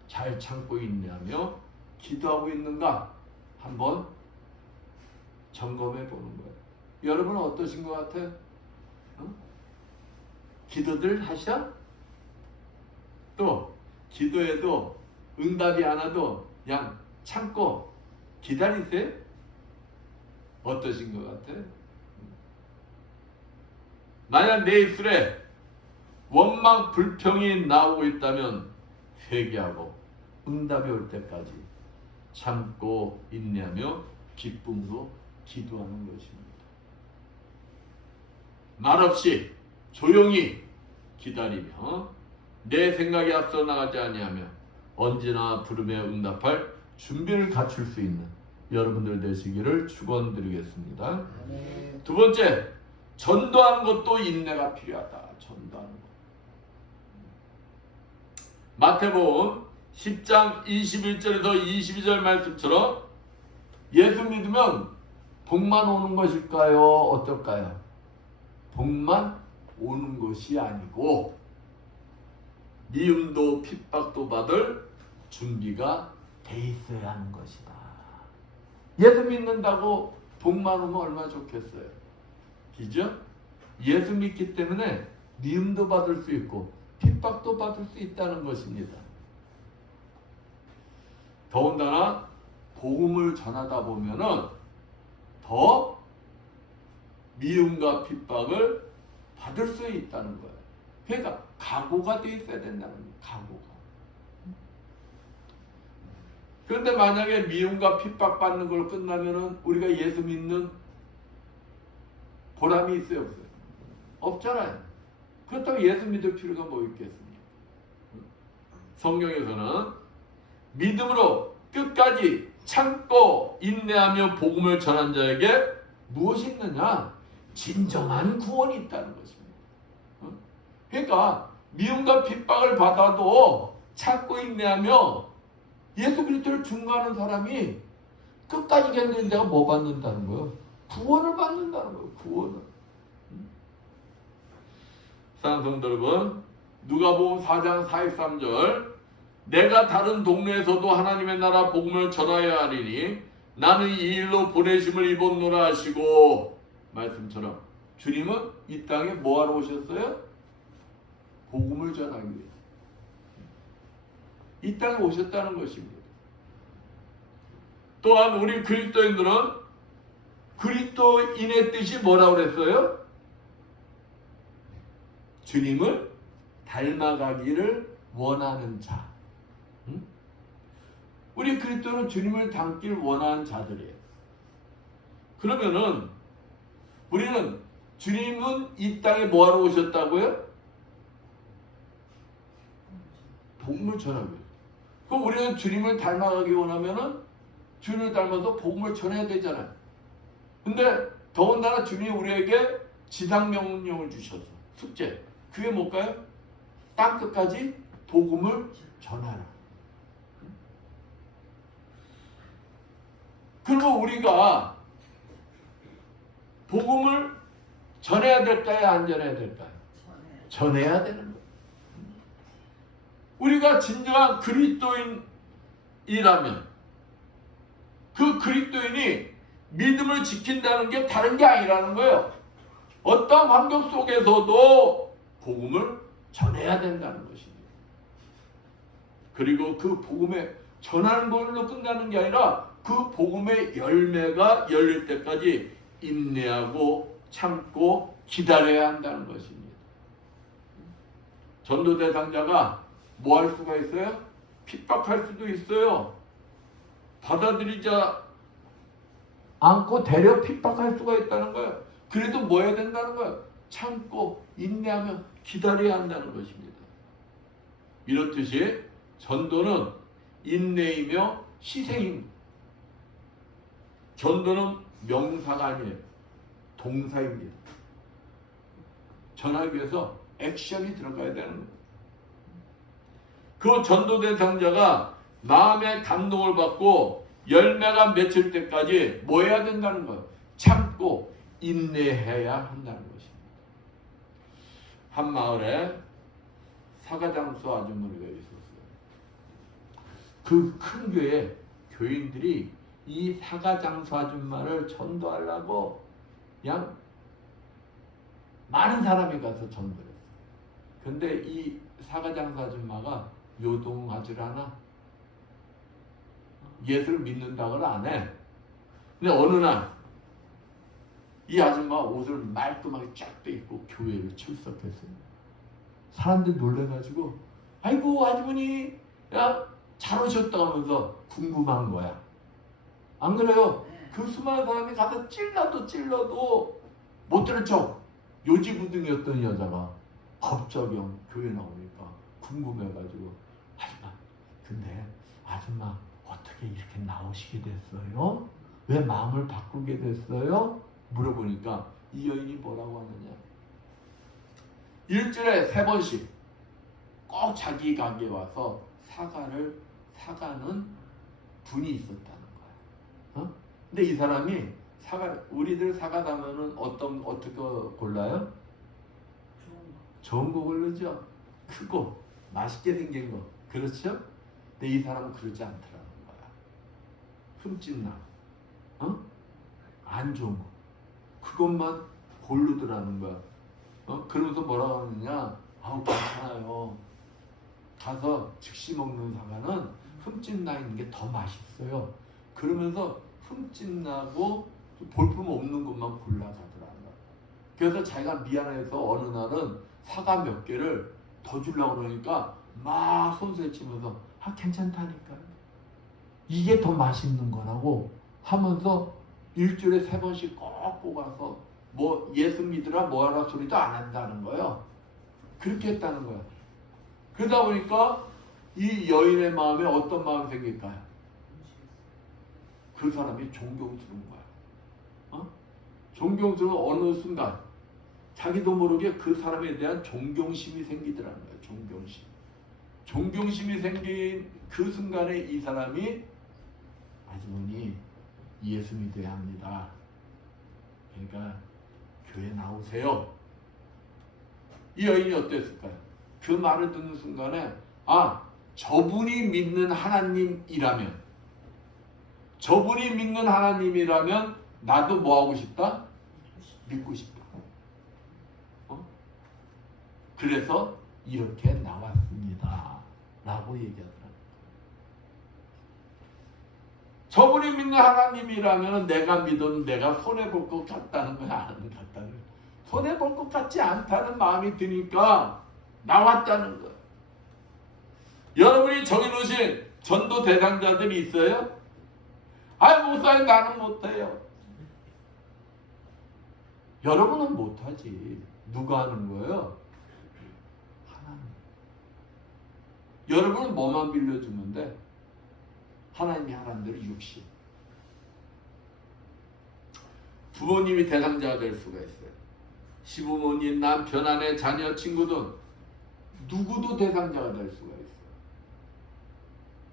잘 참고 인내하며 기도하고 있는가 한번 점검해 보는 거예요. 여러분은 어떠신 것 같아요? 기도들 하셔? 또 기도해도 응답이 안 와도 그냥 참고 기다리세요? 어떠신 것 같아요? 만약 내 입술에 원망 불평이 나오고 있다면 회개하고 응답이 올 때까지 참고 인내하며 기쁨으로 기도하는 것입니다. 말없이 조용히 기다리며 내 생각이 앞서 나가지 아니하며 언제나 부름에 응답할 준비를 갖출 수 있는 여러분들 되시기를 축원드리겠습니다. 두 번째, 전도하는 것도 인내가 필요하다. 전도하는 것. 마태복음 10장 21절에서 22절 말씀처럼 예수 믿으면 복만 오는 것일까요? 어떨까요? 복만 오는 것이 아니고 미움도 핍박도 받을 준비가 돼 있어야 하는 것이다. 예수 믿는다고 복만 오면 얼마나 좋겠어요. 그죠? 예수 믿기 때문에 미움도 받을 수 있고 핍박도 받을 수 있다는 것입니다. 더군다나 복음을 전하다 보면은 더 미움과 핍박을 받을 수 있다는 거예요. 그러니까 각오가 돼 있어야 된다는 거예요. 각오가. 그런데 만약에 미움과 핍박 받는 걸 끝나면은 우리가 예수 믿는 보람이 있어요, 없어요? 없잖아요. 그렇다고 예수 믿을 필요가 뭐 있겠습니까? 성경에서는 믿음으로 끝까지 참고 인내하며 복음을 전한 자에게 무엇이 있느냐? 진정한 구원이 있다는 것입니다. 그러니까 미움과 핍박을 받아도 참고 인내하며 예수 그리스도를 증거하는 사람이 끝까지 견디는 자가 뭐 받는다는 거예요? 구원을 받는다는 거예요. 구원을. 사랑하는 성도 여러분, 누가복음 4장 43절 내가 다른 동네에서도 하나님의 나라 복음을 전하여야 하리니 나는 이 일로 보내심을 입었노라 하시고 말씀처럼 주님은 이 땅에 뭐하러 오셨어요? 복음을 전하기 위해 이 땅에 오셨다는 것입니다. 또한 우리 그리스도인들은 그리스도인의 뜻이 뭐라고 그랬어요? 주님을 닮아가기를 원하는 자. 우리 그리스도는 주님을 닮기를 원하는 자들이에요. 그러면은 우리는 주님은 이 땅에 뭐하러 오셨다고요? 복음을 전하고. 그럼 우리는 주님을 닮아가기 원하면은 주님을 닮아서 복음을 전해야 되잖아요. 근데 더군다나 주님이 우리에게 지상명령을 주셨어. 숙제. 그게 뭘까요? 땅 끝까지 복음을 전하라. 그리고 우리가 복음을 전해야 될까요? 안 전해야 될까요? 전해야 되는 거예요. 우리가 진정한 그리스도인이라면 그 그리스도인이 믿음을 지킨다는 게 다른 게 아니라는 거예요. 어떤 환경 속에서도 복음을 전해야 된다는 것입니다. 그리고 그 복음에 전하는 걸로 끝나는 게 아니라 그 복음의 열매가 열릴 때까지 인내하고 참고 기다려야 한다는 것입니다. 전도 대상자가 뭐 할 수가 있어요? 핍박할 수도 있어요. 받아들이지 않고 되려 핍박할 수가 있다는 거예요. 그래도 뭐 해야 된다는 거예요? 참고 인내하며 기다려야 한다는 것입니다. 이렇듯이 전도는 인내이며 희생입니다. 전도는 명사가 아니에요. 동사입니다. 전하기 위해서 액션이 들어가야 되는 거예요. 그 전도 대상자가 마음의 감동을 받고 열매가 맺힐 때까지 뭐 해야 된다는 거예요? 참고 인내해야 한다는 것입니다. 한 마을에 사가장수 아주머니가 있었어요. 그 큰 교회 교인들이 이 사가장수 아줌마를 전도하려고 그냥 많은 사람이 가서 전도를 했어요. 근데 이 사가장수 아줌마가 요동하질 않아. 예수를 믿는다고는 안 해. 근데 어느 날 이 아줌마 옷을 말끔하게 쫙 빼입고 교회를 출석했어요. 사람들이 놀래가지고 아이고 아주머니 잘 오셨다 하면서 궁금한 거야. 안 그래요? 그 수많은 사람이 가서 찔러도 못 들은 척 요지부등이었던 여자가 갑자기 교회 나오니까 궁금해가지고 아줌마 근데 아줌마 어떻게 이렇게 나오시게 됐어요? 왜 마음을 바꾸게 됐어요? 물어보니까 이 여인이 뭐라고 하느냐, 일주일에 3번씩 꼭 자기 가게에 와서 사가는 분이 있었다는 거야. 근데 이 사람이 우리들 사과 담으면 어떻게 골라요? 좋은 거 고르죠. 크고 맛있게 생긴 거. 그렇죠? 근데 이 사람은 그러지 않더라는 거야. 흠집나 안 좋은 거 그것만 고르더라는 거야. 그러면서 뭐라고 하느냐, 괜찮아요. 가서 즉시 먹는 사과는 흠집 나 있는 게 더 맛있어요. 그러면서 흠집 나고 볼품 없는 것만 골라가더라는 거야. 그래서 자기가 미안해서 어느 날은 사과 몇 개를 더 주려고 그러니까 막 손수에 치면서 괜찮다니까요. 이게 더 맛있는 거라고 하면서 일주일에 3번씩 꼭 뽑아서 뭐 예수 믿으라 뭐하라 소리도 안 한다는 거예요. 그렇게 했다는 거야. 그러다 보니까 이 여인의 마음에 어떤 마음이 생길까요? 그 사람이 존경스러운 거야. 존경스러운 어느 순간 자기도 모르게 그 사람에 대한 존경심이 생기더라는 거야. 존경심이 생긴 그 순간에 이 사람이 아주머니 예수 믿어야 합니다. 그러니까 교회 나오세요. 이 여인이 어땠을까요? 그 말을 듣는 순간에 저분이 믿는 하나님이라면 나도 뭐 하고 싶다? 믿고 싶다. 그래서 이렇게 나왔습니다 라고 얘기하더라고요. 저분이 믿는 하나님이라면 내가 믿어도 내가 손해볼 것 같다는 거야, 안 같다는 거야. 손해볼 것 같지 않다는 마음이 드니까 나왔다는 거야. 여러분이 정해놓으신 전도 대상자들이 있어요? 목사님 나는 못해요. 여러분은 못하지. 누가 하는 거예요? 하나님. 여러분은 뭐만 빌려주면 돼? 하나님이 하라는 대로 60. 부모님이 대상자가 될 수가 있어요. 시부모님, 남편, 아내, 자녀, 친구들 누구도 대상자가 될 수가 있어요.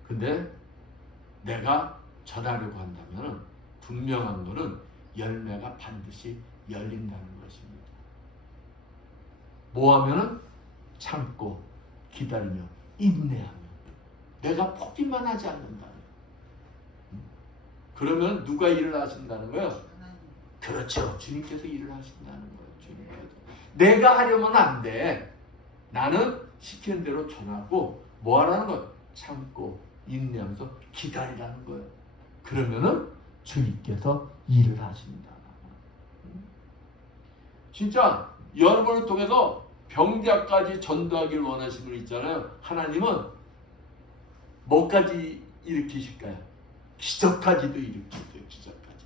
근데 내가 전하려고 한다면 분명한 것은 열매가 반드시 열린다는 것입니다. 뭐 하면은? 참고 기다리며 인내하며 내가 포기만 하지 않는다. 그러면 누가 일을 하신다는 거예요? 그렇죠. 주님께서 일을 하신다는 거예요. 주님께서. 내가 하려면 안 돼. 나는 시키는 대로 전하고 뭐 하라는 거예요? 참고 인내하면서 기다리라는 거예요. 그러면은 주님께서 일을 하신다. 진짜 여러분을 통해서 병자까지 전도하기를 원하시는 분 있잖아요. 하나님은 뭐까지 일으키실까요? 기적까지도 일으키세요. 기적까지.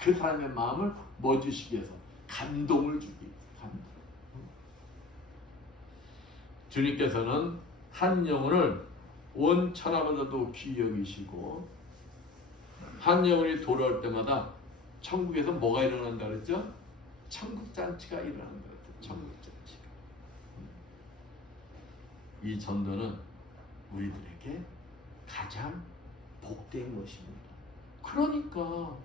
그 사람의 마음을 뭐 주시기 위해서? 감동을 주기 위해서. 감동. 주님께서는 한 영혼을 온 천하보다도 귀히 여기시고 한 영혼이 돌아올 때마다 천국에서 뭐가 일어난다 그랬죠? 천국잔치가 일어난다 그랬죠. 천국잔치가. 이 전도는 우리들에게 가장 복된 것입니다. 그러니까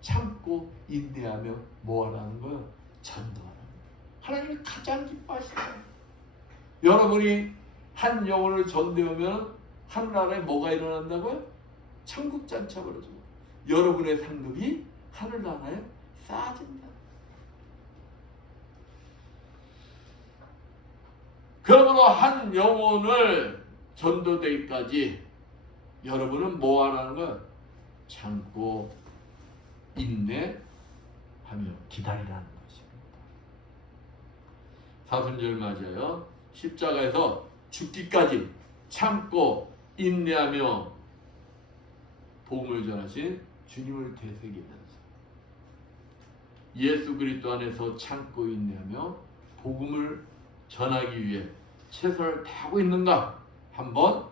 참고 인내하며 뭐하라는 거예요? 전도하라는 거예요. 하나님이 가장 기뻐하시잖아요. 여러분이 한 영혼을 전도하면 하늘나라에 뭐가 일어난다고요? 천국잔치가 벌어지고 여러분의 상급이 하늘나라에 쌓아진다. 그러므로 한 영혼을 전도되기까지 여러분은 뭐 하라는 거예요? 참고 인내 하며 기다리라는 것입니다. 사순절 맞아요. 십자가에서 죽기까지 참고 인내하며 복음을 전하신 주님을 되새기면서 예수 그리스도 안에서 참고 인내하며 복음을 전하기 위해 최선을 다하고 있는가? 한번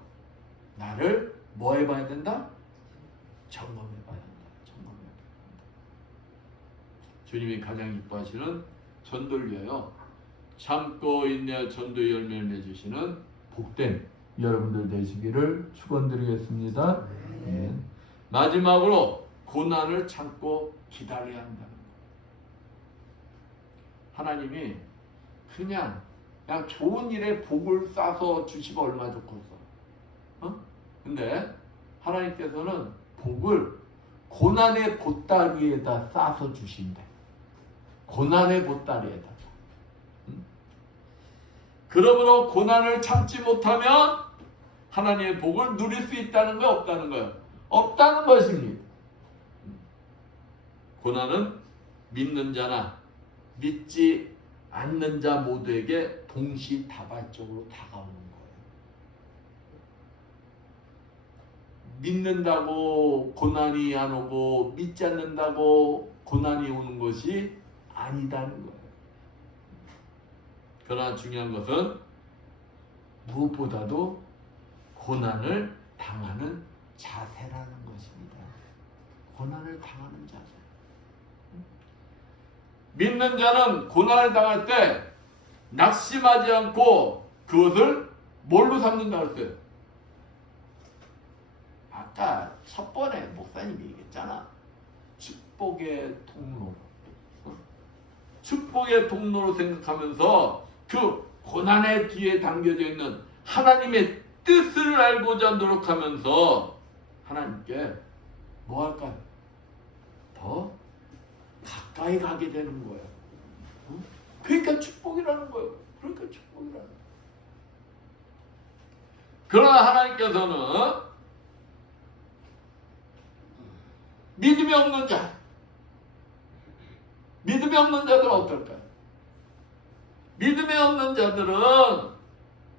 나를 뭐 해봐야 된다? 점검해봐야 한다. 점검해봐야 한다. 주님이 가장 기뻐하시는 전도를 위하여 참고 인내하 전도의 열매를 맺으시는 복된 여러분들 되시기를 축원드리겠습니다. 네. 마지막으로 고난을 참고 기다려야 한다는 것. 하나님이 그냥 좋은 일에 복을 싸서 주시면 얼마 좋겠어. 근데 하나님께서는 복을 고난의 보따리에다 싸서 주신대. 고난의 보따리에다. 그러므로 고난을 참지 못하면 하나님의 복을 누릴 수 있다는 거야, 없다는 거야? 없다는 것입니다. 고난은 믿는 자나 믿지 않는 자 모두에게 동시다발적으로 다가오는 거예요. 믿는다고 고난이 안 오고 믿지 않는다고 고난이 오는 것이 아니다는 거예요. 그러나 중요한 것은 무엇보다도 고난을 당하는 자세라는 것입니다. 고난을 당하는 자세. 믿는 자는 고난을 당할 때 낙심하지 않고 그것을 뭘로 삼는다 그랬어요? 아까 첫 번에 목사님이 얘기했잖아. 축복의 통로. 축복의 통로로 생각하면서 그 고난의 뒤에 담겨져 있는 하나님의 뜻을 알고자 노력하면서 하나님께 뭐 할까요? 더 가까이 가게 되는 거예요. 그러니까 축복이라는 거예요. 그러니까 축복이라는 거예요. 그러나 하나님께서는 믿음이 없는 자, 믿음이 없는 자들은 어떨까요? 믿음이 없는 자들은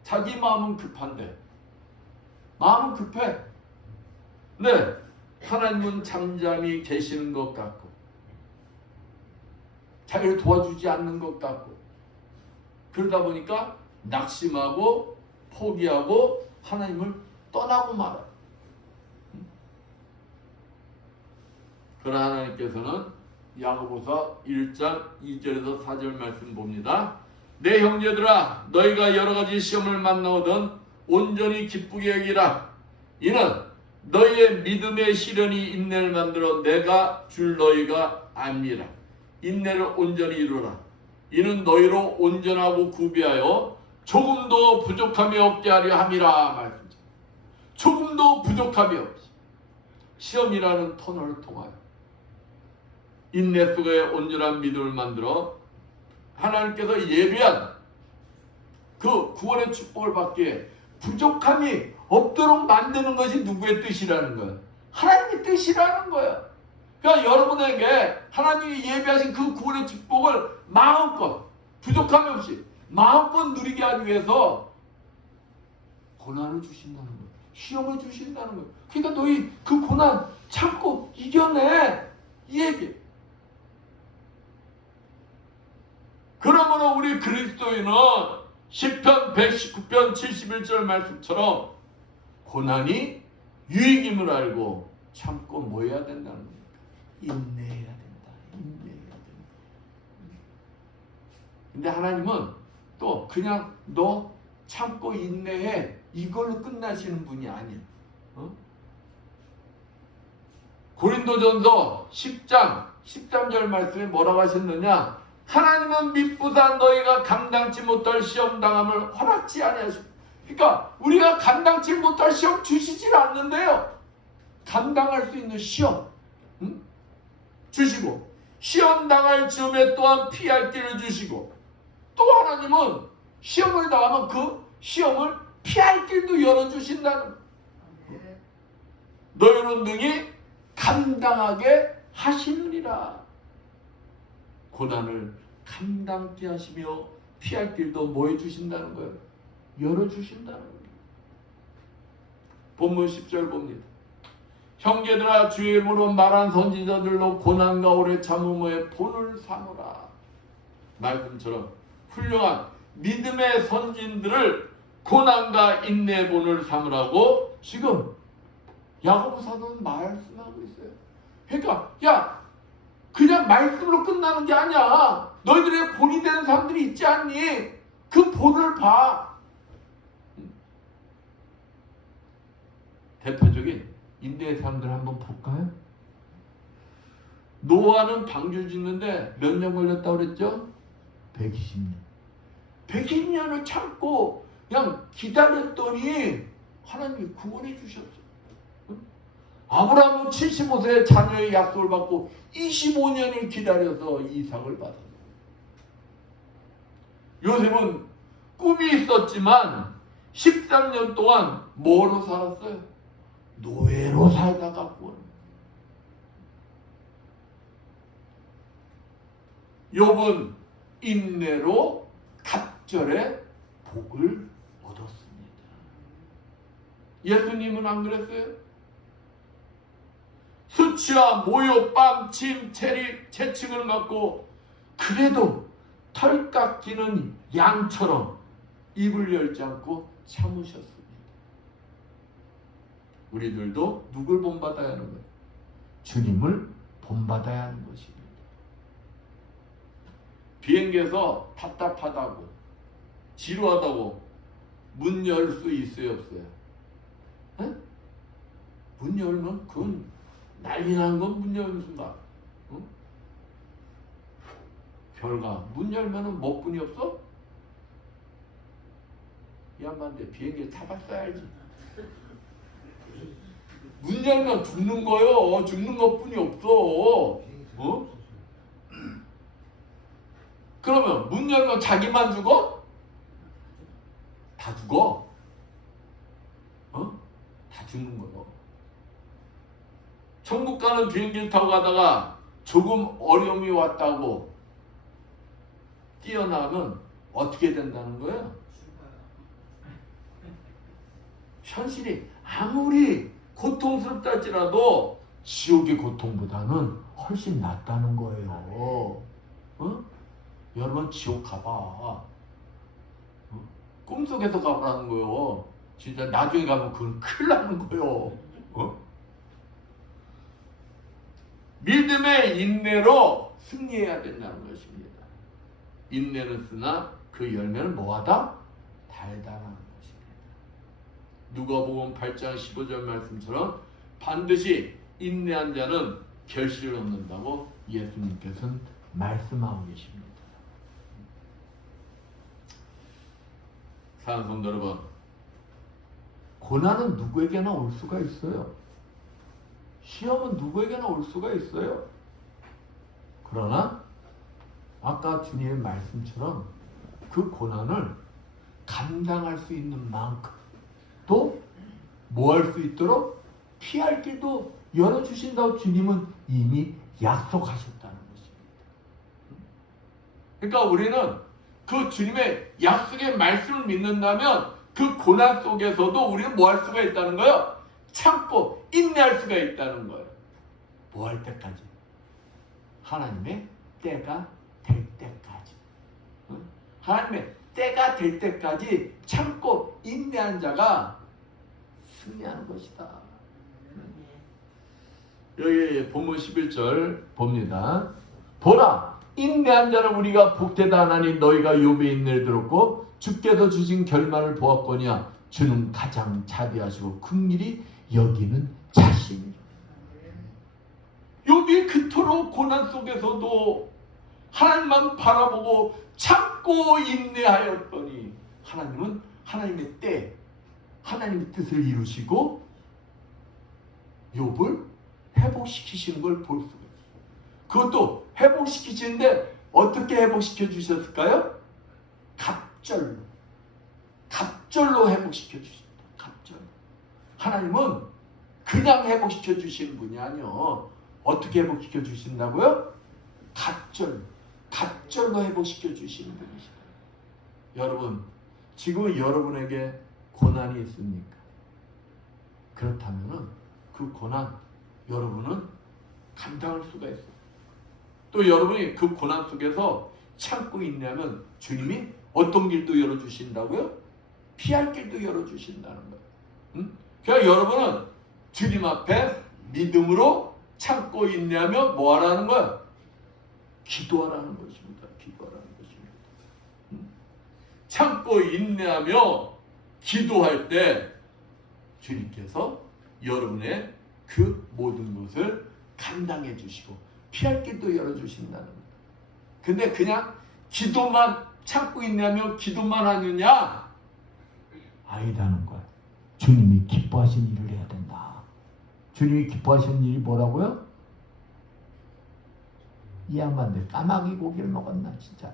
자기 마음은 급한데, 마음은 급해. 네, 하나님은 잠잠히 계시는 것 같고 자기를 도와주지 않는 것 같고 그러다 보니까 낙심하고 포기하고 하나님을 떠나고 말아요. 그러나 하나님께서는 야고보서 1장 2절에서 4절 말씀 봅니다. 내 형제들아 너희가 여러 가지 시험을 만나거든 온전히 기쁘게 여기라. 이는 너희의 믿음의 시련이 인내를 만들어 내가 줄 너희가 압니다. 인내를 온전히 이루라. 이는 너희로 온전하고 구비하여 조금도 부족함이 없게 하려 함이라 말씀입니다. 조금도 부족함이 없이 시험이라는 터널을 통하여 인내 속에 온전한 믿음을 만들어 하나님께서 예비한 그 구원의 축복을 받기에 부족함이 없도록 만드는 것이 누구의 뜻이라는 거예요? 하나님의 뜻이라는 거예요. 그러니까 여러분에게 하나님이 예비하신 그 구원의 축복을 마음껏 부족함이 없이 마음껏 누리게 하기 위해서 고난을 주신다는 거예요. 시험을 주신다는 거예요. 그러니까 너희 그 고난 참고 이겨내. 이 얘기. 그러므로 우리 그리스도인은 시편 119편 71절 말씀처럼 고난이 유익임을 알고 참고 뭐 해야 된다는 겁니까? 인내해야 된다. 인내해야 된다. 근데 하나님은 또 그냥 너 참고 인내해 이걸로 끝나시는 분이 아니야. 고린도전서 10장 13절 말씀에 뭐라고 하셨느냐? 하나님은 미쁘사 너희가 감당치 못할 시험 당함을 허락지 아니하시고, 그러니까 우리가 감당치 못할 시험 주시질 않는데요. 감당할 수 있는 시험 주시고 시험 당할 즈음에 또한 피할 길을 주시고 또 하나님은 시험을 당하면 그 시험을 피할 길도 열어주신다는 거예요. 너희는 능히 감당하게 하시느니라. 고난을 감당케 하시며 피할 길도 뭐 해주신다는 거예요? 열어주신다는 거예요. 본문 10절 봅니다. 형제들아 주의 이름으로 말한 선지자들로 고난과 오래 참음의 본을 삼으라. 말씀처럼 훌륭한 믿음의 선진들을 고난과 인내의 본을 삼으라고 지금 야고보 사도는 말씀하고 있어요. 그러니까 야 그냥 말씀으로 끝나는 게 아니야. 너희들의 본이 되는 사람들이 있지 않니? 그 본을 봐. 대표적인 인내의 사람들 한번 볼까요? 노아는 방주 짓는데 몇 년 걸렸다고 그랬죠? 120년. 120년을 참고 그냥 기다렸더니 하나님이 구원해 주셨어요. 아브라함은 75세에 자녀의 약속을 받고 25년을 기다려서 이삭을 받았어요. 요셉은 꿈이 있었지만 13년 동안 뭐로 살았어요? 노예로 살다가 구원. 욥은 인내로 갑절의 복을 얻었습니다. 예수님은 안 그랬어요? 수치와 모욕, 뺨, 침, 채찍을 맞고 그래도 털 깎이는 양처럼 입을 열지 않고 참으셨습니다. 우리들도 누굴 본받아야 하는 거예요? 주님을 본받아야 하는 것입니다. 비행기에서 답답하다고 지루하다고 문 열 수 있어요 없어요? 에? 문 열면 그건 난리 나는 건 문 여는 순간. 응? 결과 문 열면은 먹분이 없어? 이 양반들 비행기에 타봤어야지. 문 열면 죽는 거요. 죽는 것뿐이 없어. 어? 그러면 문 열면 자기만 죽어? 다 죽어. 어? 다 죽는 거요. 천국 가는 비행기를 타고 가다가 조금 어려움이 왔다고 뛰어나면 어떻게 된다는 거예요? 현실이 아무리 고통스럽다 할지라도 지옥의 고통보다는 훨씬 낫다는 거예요. 어? 여러분 지옥 가봐. 어? 꿈속에서 가보라는 거예요. 진짜 나중에 가면 그건 큰일 나는 거예요. 어? 믿음의 인내로 승리해야 된다는 것입니다. 인내는 쓰나 그 열매는 뭐하다? 달달한 것입니다. 누가복음 8장 15절 말씀처럼 반드시 인내한 자는 결실을 얻는다고 예수님께서는 말씀하고 계십니다. 사랑하는 성도 여러분, 고난은 누구에게나 올 수가 있어요. 시험은 누구에게나 올 수가 있어요. 그러나 아까 주님의 말씀처럼 그 고난을 감당할 수 있는 만큼 또 뭐 할 수 있도록 피할 길도 열어주신다고 주님은 이미 약속하셨다는 것입니다. 그러니까 우리는 그 주님의 약속의 말씀을 믿는다면 그 고난 속에서도 우리는 뭐 할 수가 있다는 거예요? 참고 인내할 수가 있다는 거예요. 뭐 할 때까지? 하나님의 때가 될 때까지. 하나님의 때가 될 때까지 참고 인내한 자가 승리하는 것이다. 여기 본문 11절 봅니다. 보라, 인내한 자는 우리가 복되다 하나니 너희가 욥의 인내를 들었고 주께서 주신 결말을 보았거니와 주는 가장 자비하시고 긍휼히 여기는 자신이라. 욥이 그토록 고난 속에서도 하나님만 바라보고 참고 인내하였더니 하나님은 하나님의 때, 하나님의 뜻을 이루시고 욥을 회복시키시는 걸 볼 수가 있어요. 그것도 회복시키시는데 어떻게 회복시켜 주셨을까요? 갑절로 회복시켜 주신다. 갑절로. 하나님은 그냥 회복시켜 주시는 분이 아니요. 어떻게 회복시켜 주신다고요? 갑절로. 갑절로 회복시켜 주시는 분이시다. 여러분, 지금 여러분에게 고난이 있습니까? 그렇다면은 그 고난 여러분은 감당할 수가 있어요. 또 여러분이 그 고난 속에서 참고 있냐면 주님이 어떤 길도 열어주신다고요? 피할 길도 열어주신다는 거예요. 응? 그러니까 여러분은 주님 앞에 믿음으로 참고 있냐면 뭐 하라는 거예요? 기도하라는 것입니다. 기도하라는 것입니다. 응? 참고 있냐며 기도할 때 주님께서 여러분의 그 모든 것을 감당해 주시고 피할 길도 열어주신다는 거예요. 근데 그냥 기도만 참고 있냐며 기도만 하느냐? 아니라는 거예요. 주님이 기뻐하신 일을 해야 된다. 주님이 기뻐하신 일이 뭐라고요? 이 양반들 까마귀 고기를 먹었나 진짜.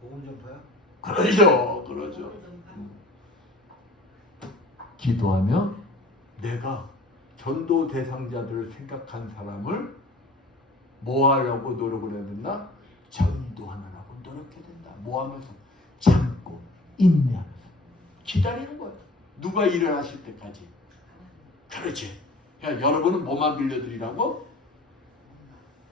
복음 전파요? 그러죠. 기도하며 내가 전도 대상자들을 생각한 사람을 뭐 하려고 노력을 해야 된다? 전도하느라고 노력해야 된다. 뭐 하면서? 참고 인내하면서 기다리는 거예요. 누가 일을 하실 때까지. 그렇지. 야, 여러분은 뭐만 빌려드리라고?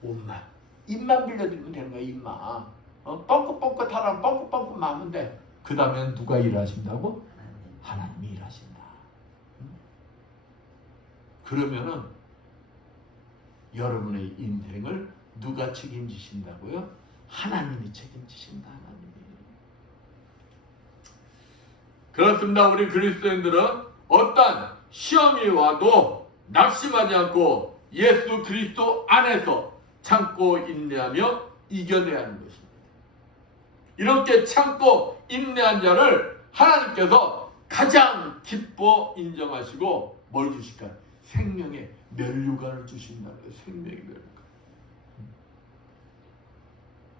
옷만. 입만 빌려드리면 되는 거야. 입만. 뻥긋뻥긋 하라면 뻥긋뻥긋 하면 돼. 그 다음엔 누가 일하신다고? 하나님이 일하신다. 그러면은 여러분의 인생을 누가 책임지신다고요? 하나님이 책임지신다. 하나님이. 그렇습니다. 우리 그리스도인들은 어떤 시험이 와도 낙심하지 않고 예수 그리스도 안에서 참고 인내하며 이겨내야 하는 것입니다. 이렇게 참고 인내한 자를 하나님께서 가장 기뻐 인정하시고 뭘 주실까요? 생명의 면류관을 주신다는 거예요. 생명의 면류관.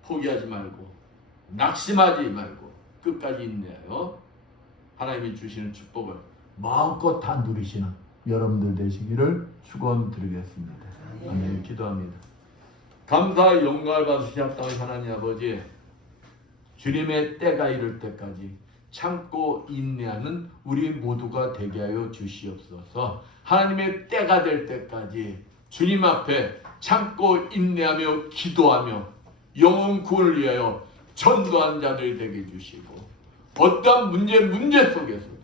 포기하지 말고 낙심하지 말고 끝까지 인내하여 하나님이 주시는 축복을 마음껏 다 누리시는 여러분들 되시기를 축원드리겠습니다. 아멘. 기도합니다. 감사 영광을 받으시지 합당한 하나님 아버지, 주님의 때가 이를 때까지 참고 인내하는 우리 모두가 되게 하여 주시옵소서. 하나님의 때가 될 때까지 주님 앞에 참고 인내하며 기도하며 영혼 구원을 위하여 전도한 자들이 되게 해주시고, 어떠한 문제 속에서도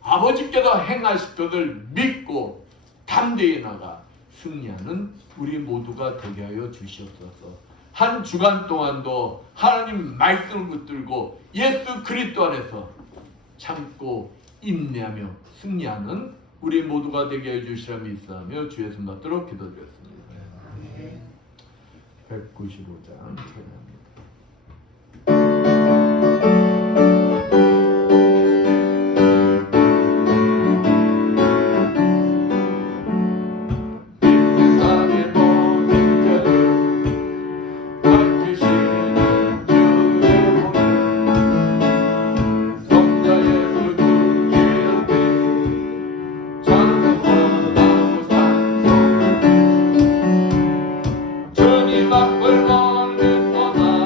아버지께서 행하실 것을 믿고 담대히 나가 승리하는 우리 모두가 되게 하여 주시옵소서. 한 주간 동안도 하나님 말씀을 붙들고 예수 그리스도 안에서 참고 인내하며 승리하는 우리 모두가 되게 해 주시라 믿사하며 주의 손 받도록 기도드렸습니다. 195장 찬양합니다. 주님 앞을 멀리 떠나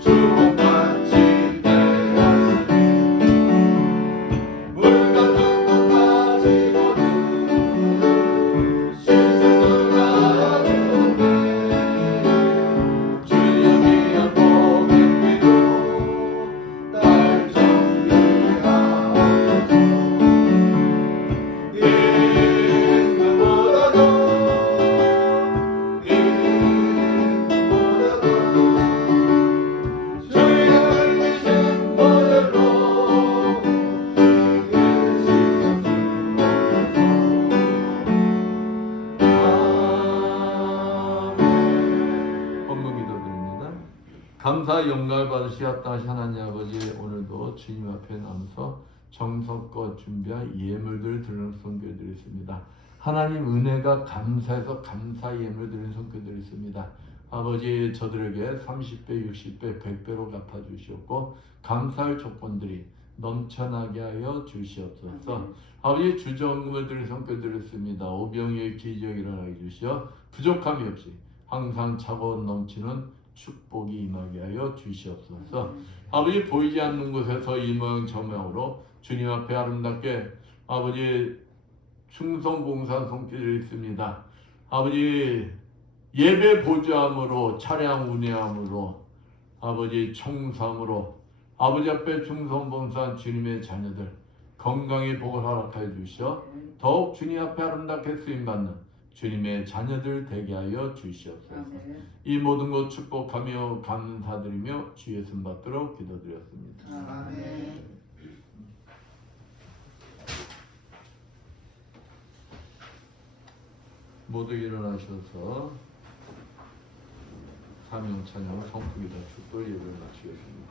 주홍같이 되었으니 물같은 것 가지고는 쉴 수가 없네. 주여 귀한 고백비로 날 정죄하옵소서. 임금보다도 주의 흘리신 보혈로 헌금 기도드립니다. 감사 영광을 받으시 합당하신 하나님 아버지, 오늘도 주님 앞에 나면서 정성껏 준비한 예물들 드리는 손겨드리겠습니다. 하나님 은혜가 감사해서 감사 예물 드리는 손겨드리겠습니다. 아버지, 저들에게 30배, 60배, 100배로 갚아주시옵고 감사할 조건들이 넘쳐나게 하여 주시옵소서. 아버지, 주정금을 드리는 손겨드리겠습니다. 오병이의 기적이 일어나게 주시어 부족함이 없이 항상 차고 넘치는 축복이 임하게 하여 주시옵소서. 아버지, 보이지 않는 곳에서 이 모양 저 모양으로 주님 앞에 아름답게 아버지 충성봉사 손길드리겠습니다. 아버지, 예배 보좌함으로 차량 운행함으로 아버지 청삼으로 아버지 앞에 충성봉사한 주님의 자녀들 건강히 복을 허락하여 주시어 더욱 주님 앞에 아름답게 쓰임받는 주님의 자녀들 되게 하여 주시옵소서. 이 모든 것 축복하며 감사드리며 주 예수 받도록 기도드렸습니다. 아멘. 모두 일어나셔서 사명 찬양 성품이다 축도 예배를 마치겠습니다.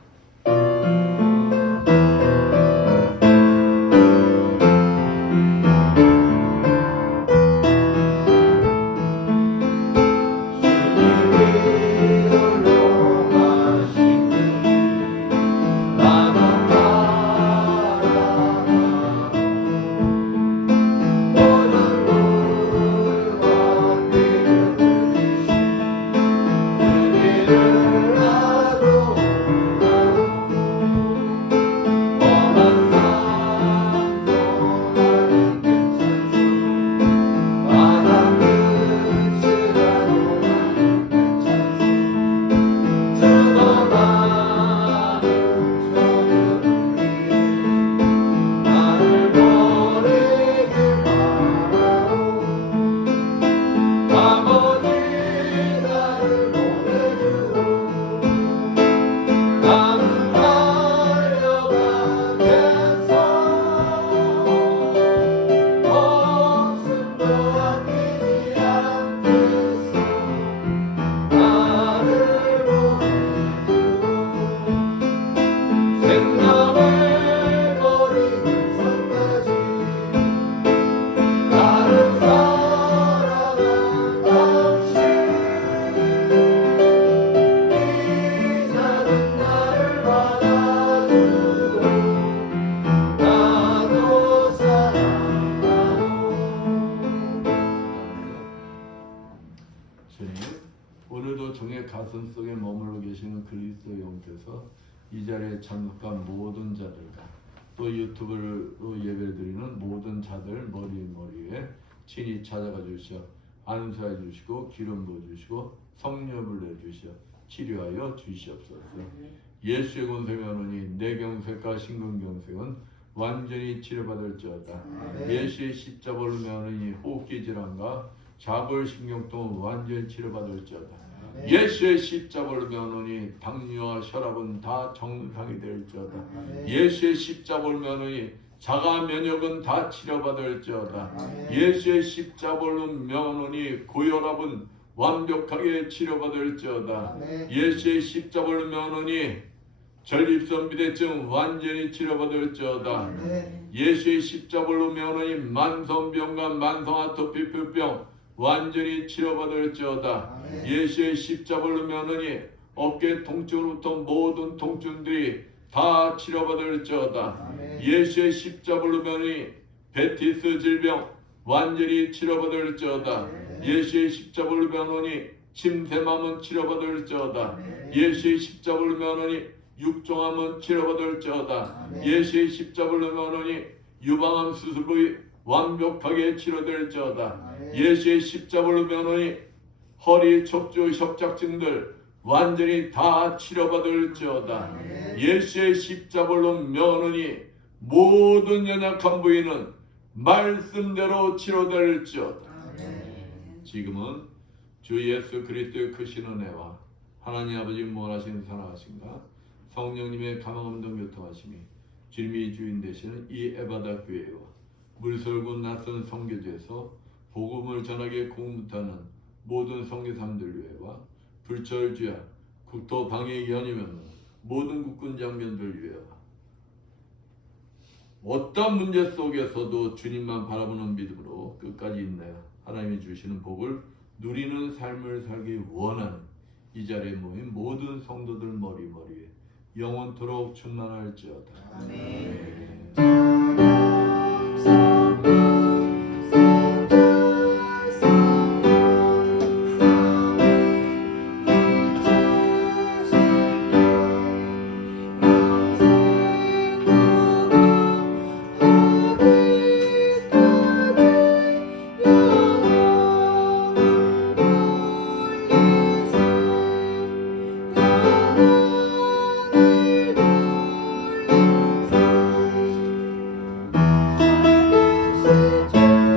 오늘도 종의 가슴 속에 머물러 계시는 그리스도 영께서 이 자리에 참석한 모든 자들과 또 유튜브로 예배를 드리는 모든 자들 머리에 친히 찾아가 주시어 안수해 주시고 기름 부어 주시고 성령을 내주시어 치료하여 주시옵소서. 예수의 권세에 하노니 뇌경색과 심근경색은 완전히 치료받을지어다. 예수의 십자가로 하노니 호흡기 질환과 자골신경통은 완전히 치료받을지어다. 예수의 십자가를 면하니 당뇨와 혈압은 다 정상이 될지어다. 예수의 십자가를 면하니 자가 면역은 다 치료받을지어다. 예수의 십자가를 면하니 고혈압은 완벽하게 치료받을지어다. 예수의 십자가를 면하니 전립선 비대증 완전히 치료받을지어다. 예수의 십자가를 면하니 만성병과 만성 아토피병 완전히 치료받을지어다. 예수의 십자가를 면하니 어깨 통증으로부터 모든 통증들이 다 치료받을지어다. 예수의 십자가를 면하니 베티스 질병 완전히 치료받을지어다. 예수의 십자가를 면하니 심샘함은 치료받을지어다. 아멘. 예수의 십자가를 면하니 육종함은 치료받을지어다. 아멘. 예수의 십자가를 면하니 유방암 수술이 완벽하게 치료될지어다. 아멘. 예수의 십자가를 면하니 허리 척추 협착증들 완전히 다 치료받을지어다. 아멘. 예수의 십자가로 면하니 모든 연약한 부위는 말씀대로 치료될지어다. 아멘. 지금은 주 예수 그리스도의 크신 은혜와 하나님 아버지 무한하신 사랑하신가 성령님의 감화감동 교통하심이 주님이 주인 되시는 이 에바다 교회와 물설군 낯선 선교지에서 복음을 전하게 공부하는 모든 선교사님들 위해와 불철주야 국토 방해 연이면 모든 국군 장병들 위해와 어떤 문제 속에서도 주님만 바라보는 믿음으로 끝까지 인내하 하나님이 주시는 복을 누리는 삶을 살기 원하는 이 자리에 모인 모든 성도들 머리머리에 영원토록 충만할지어다. 아멘.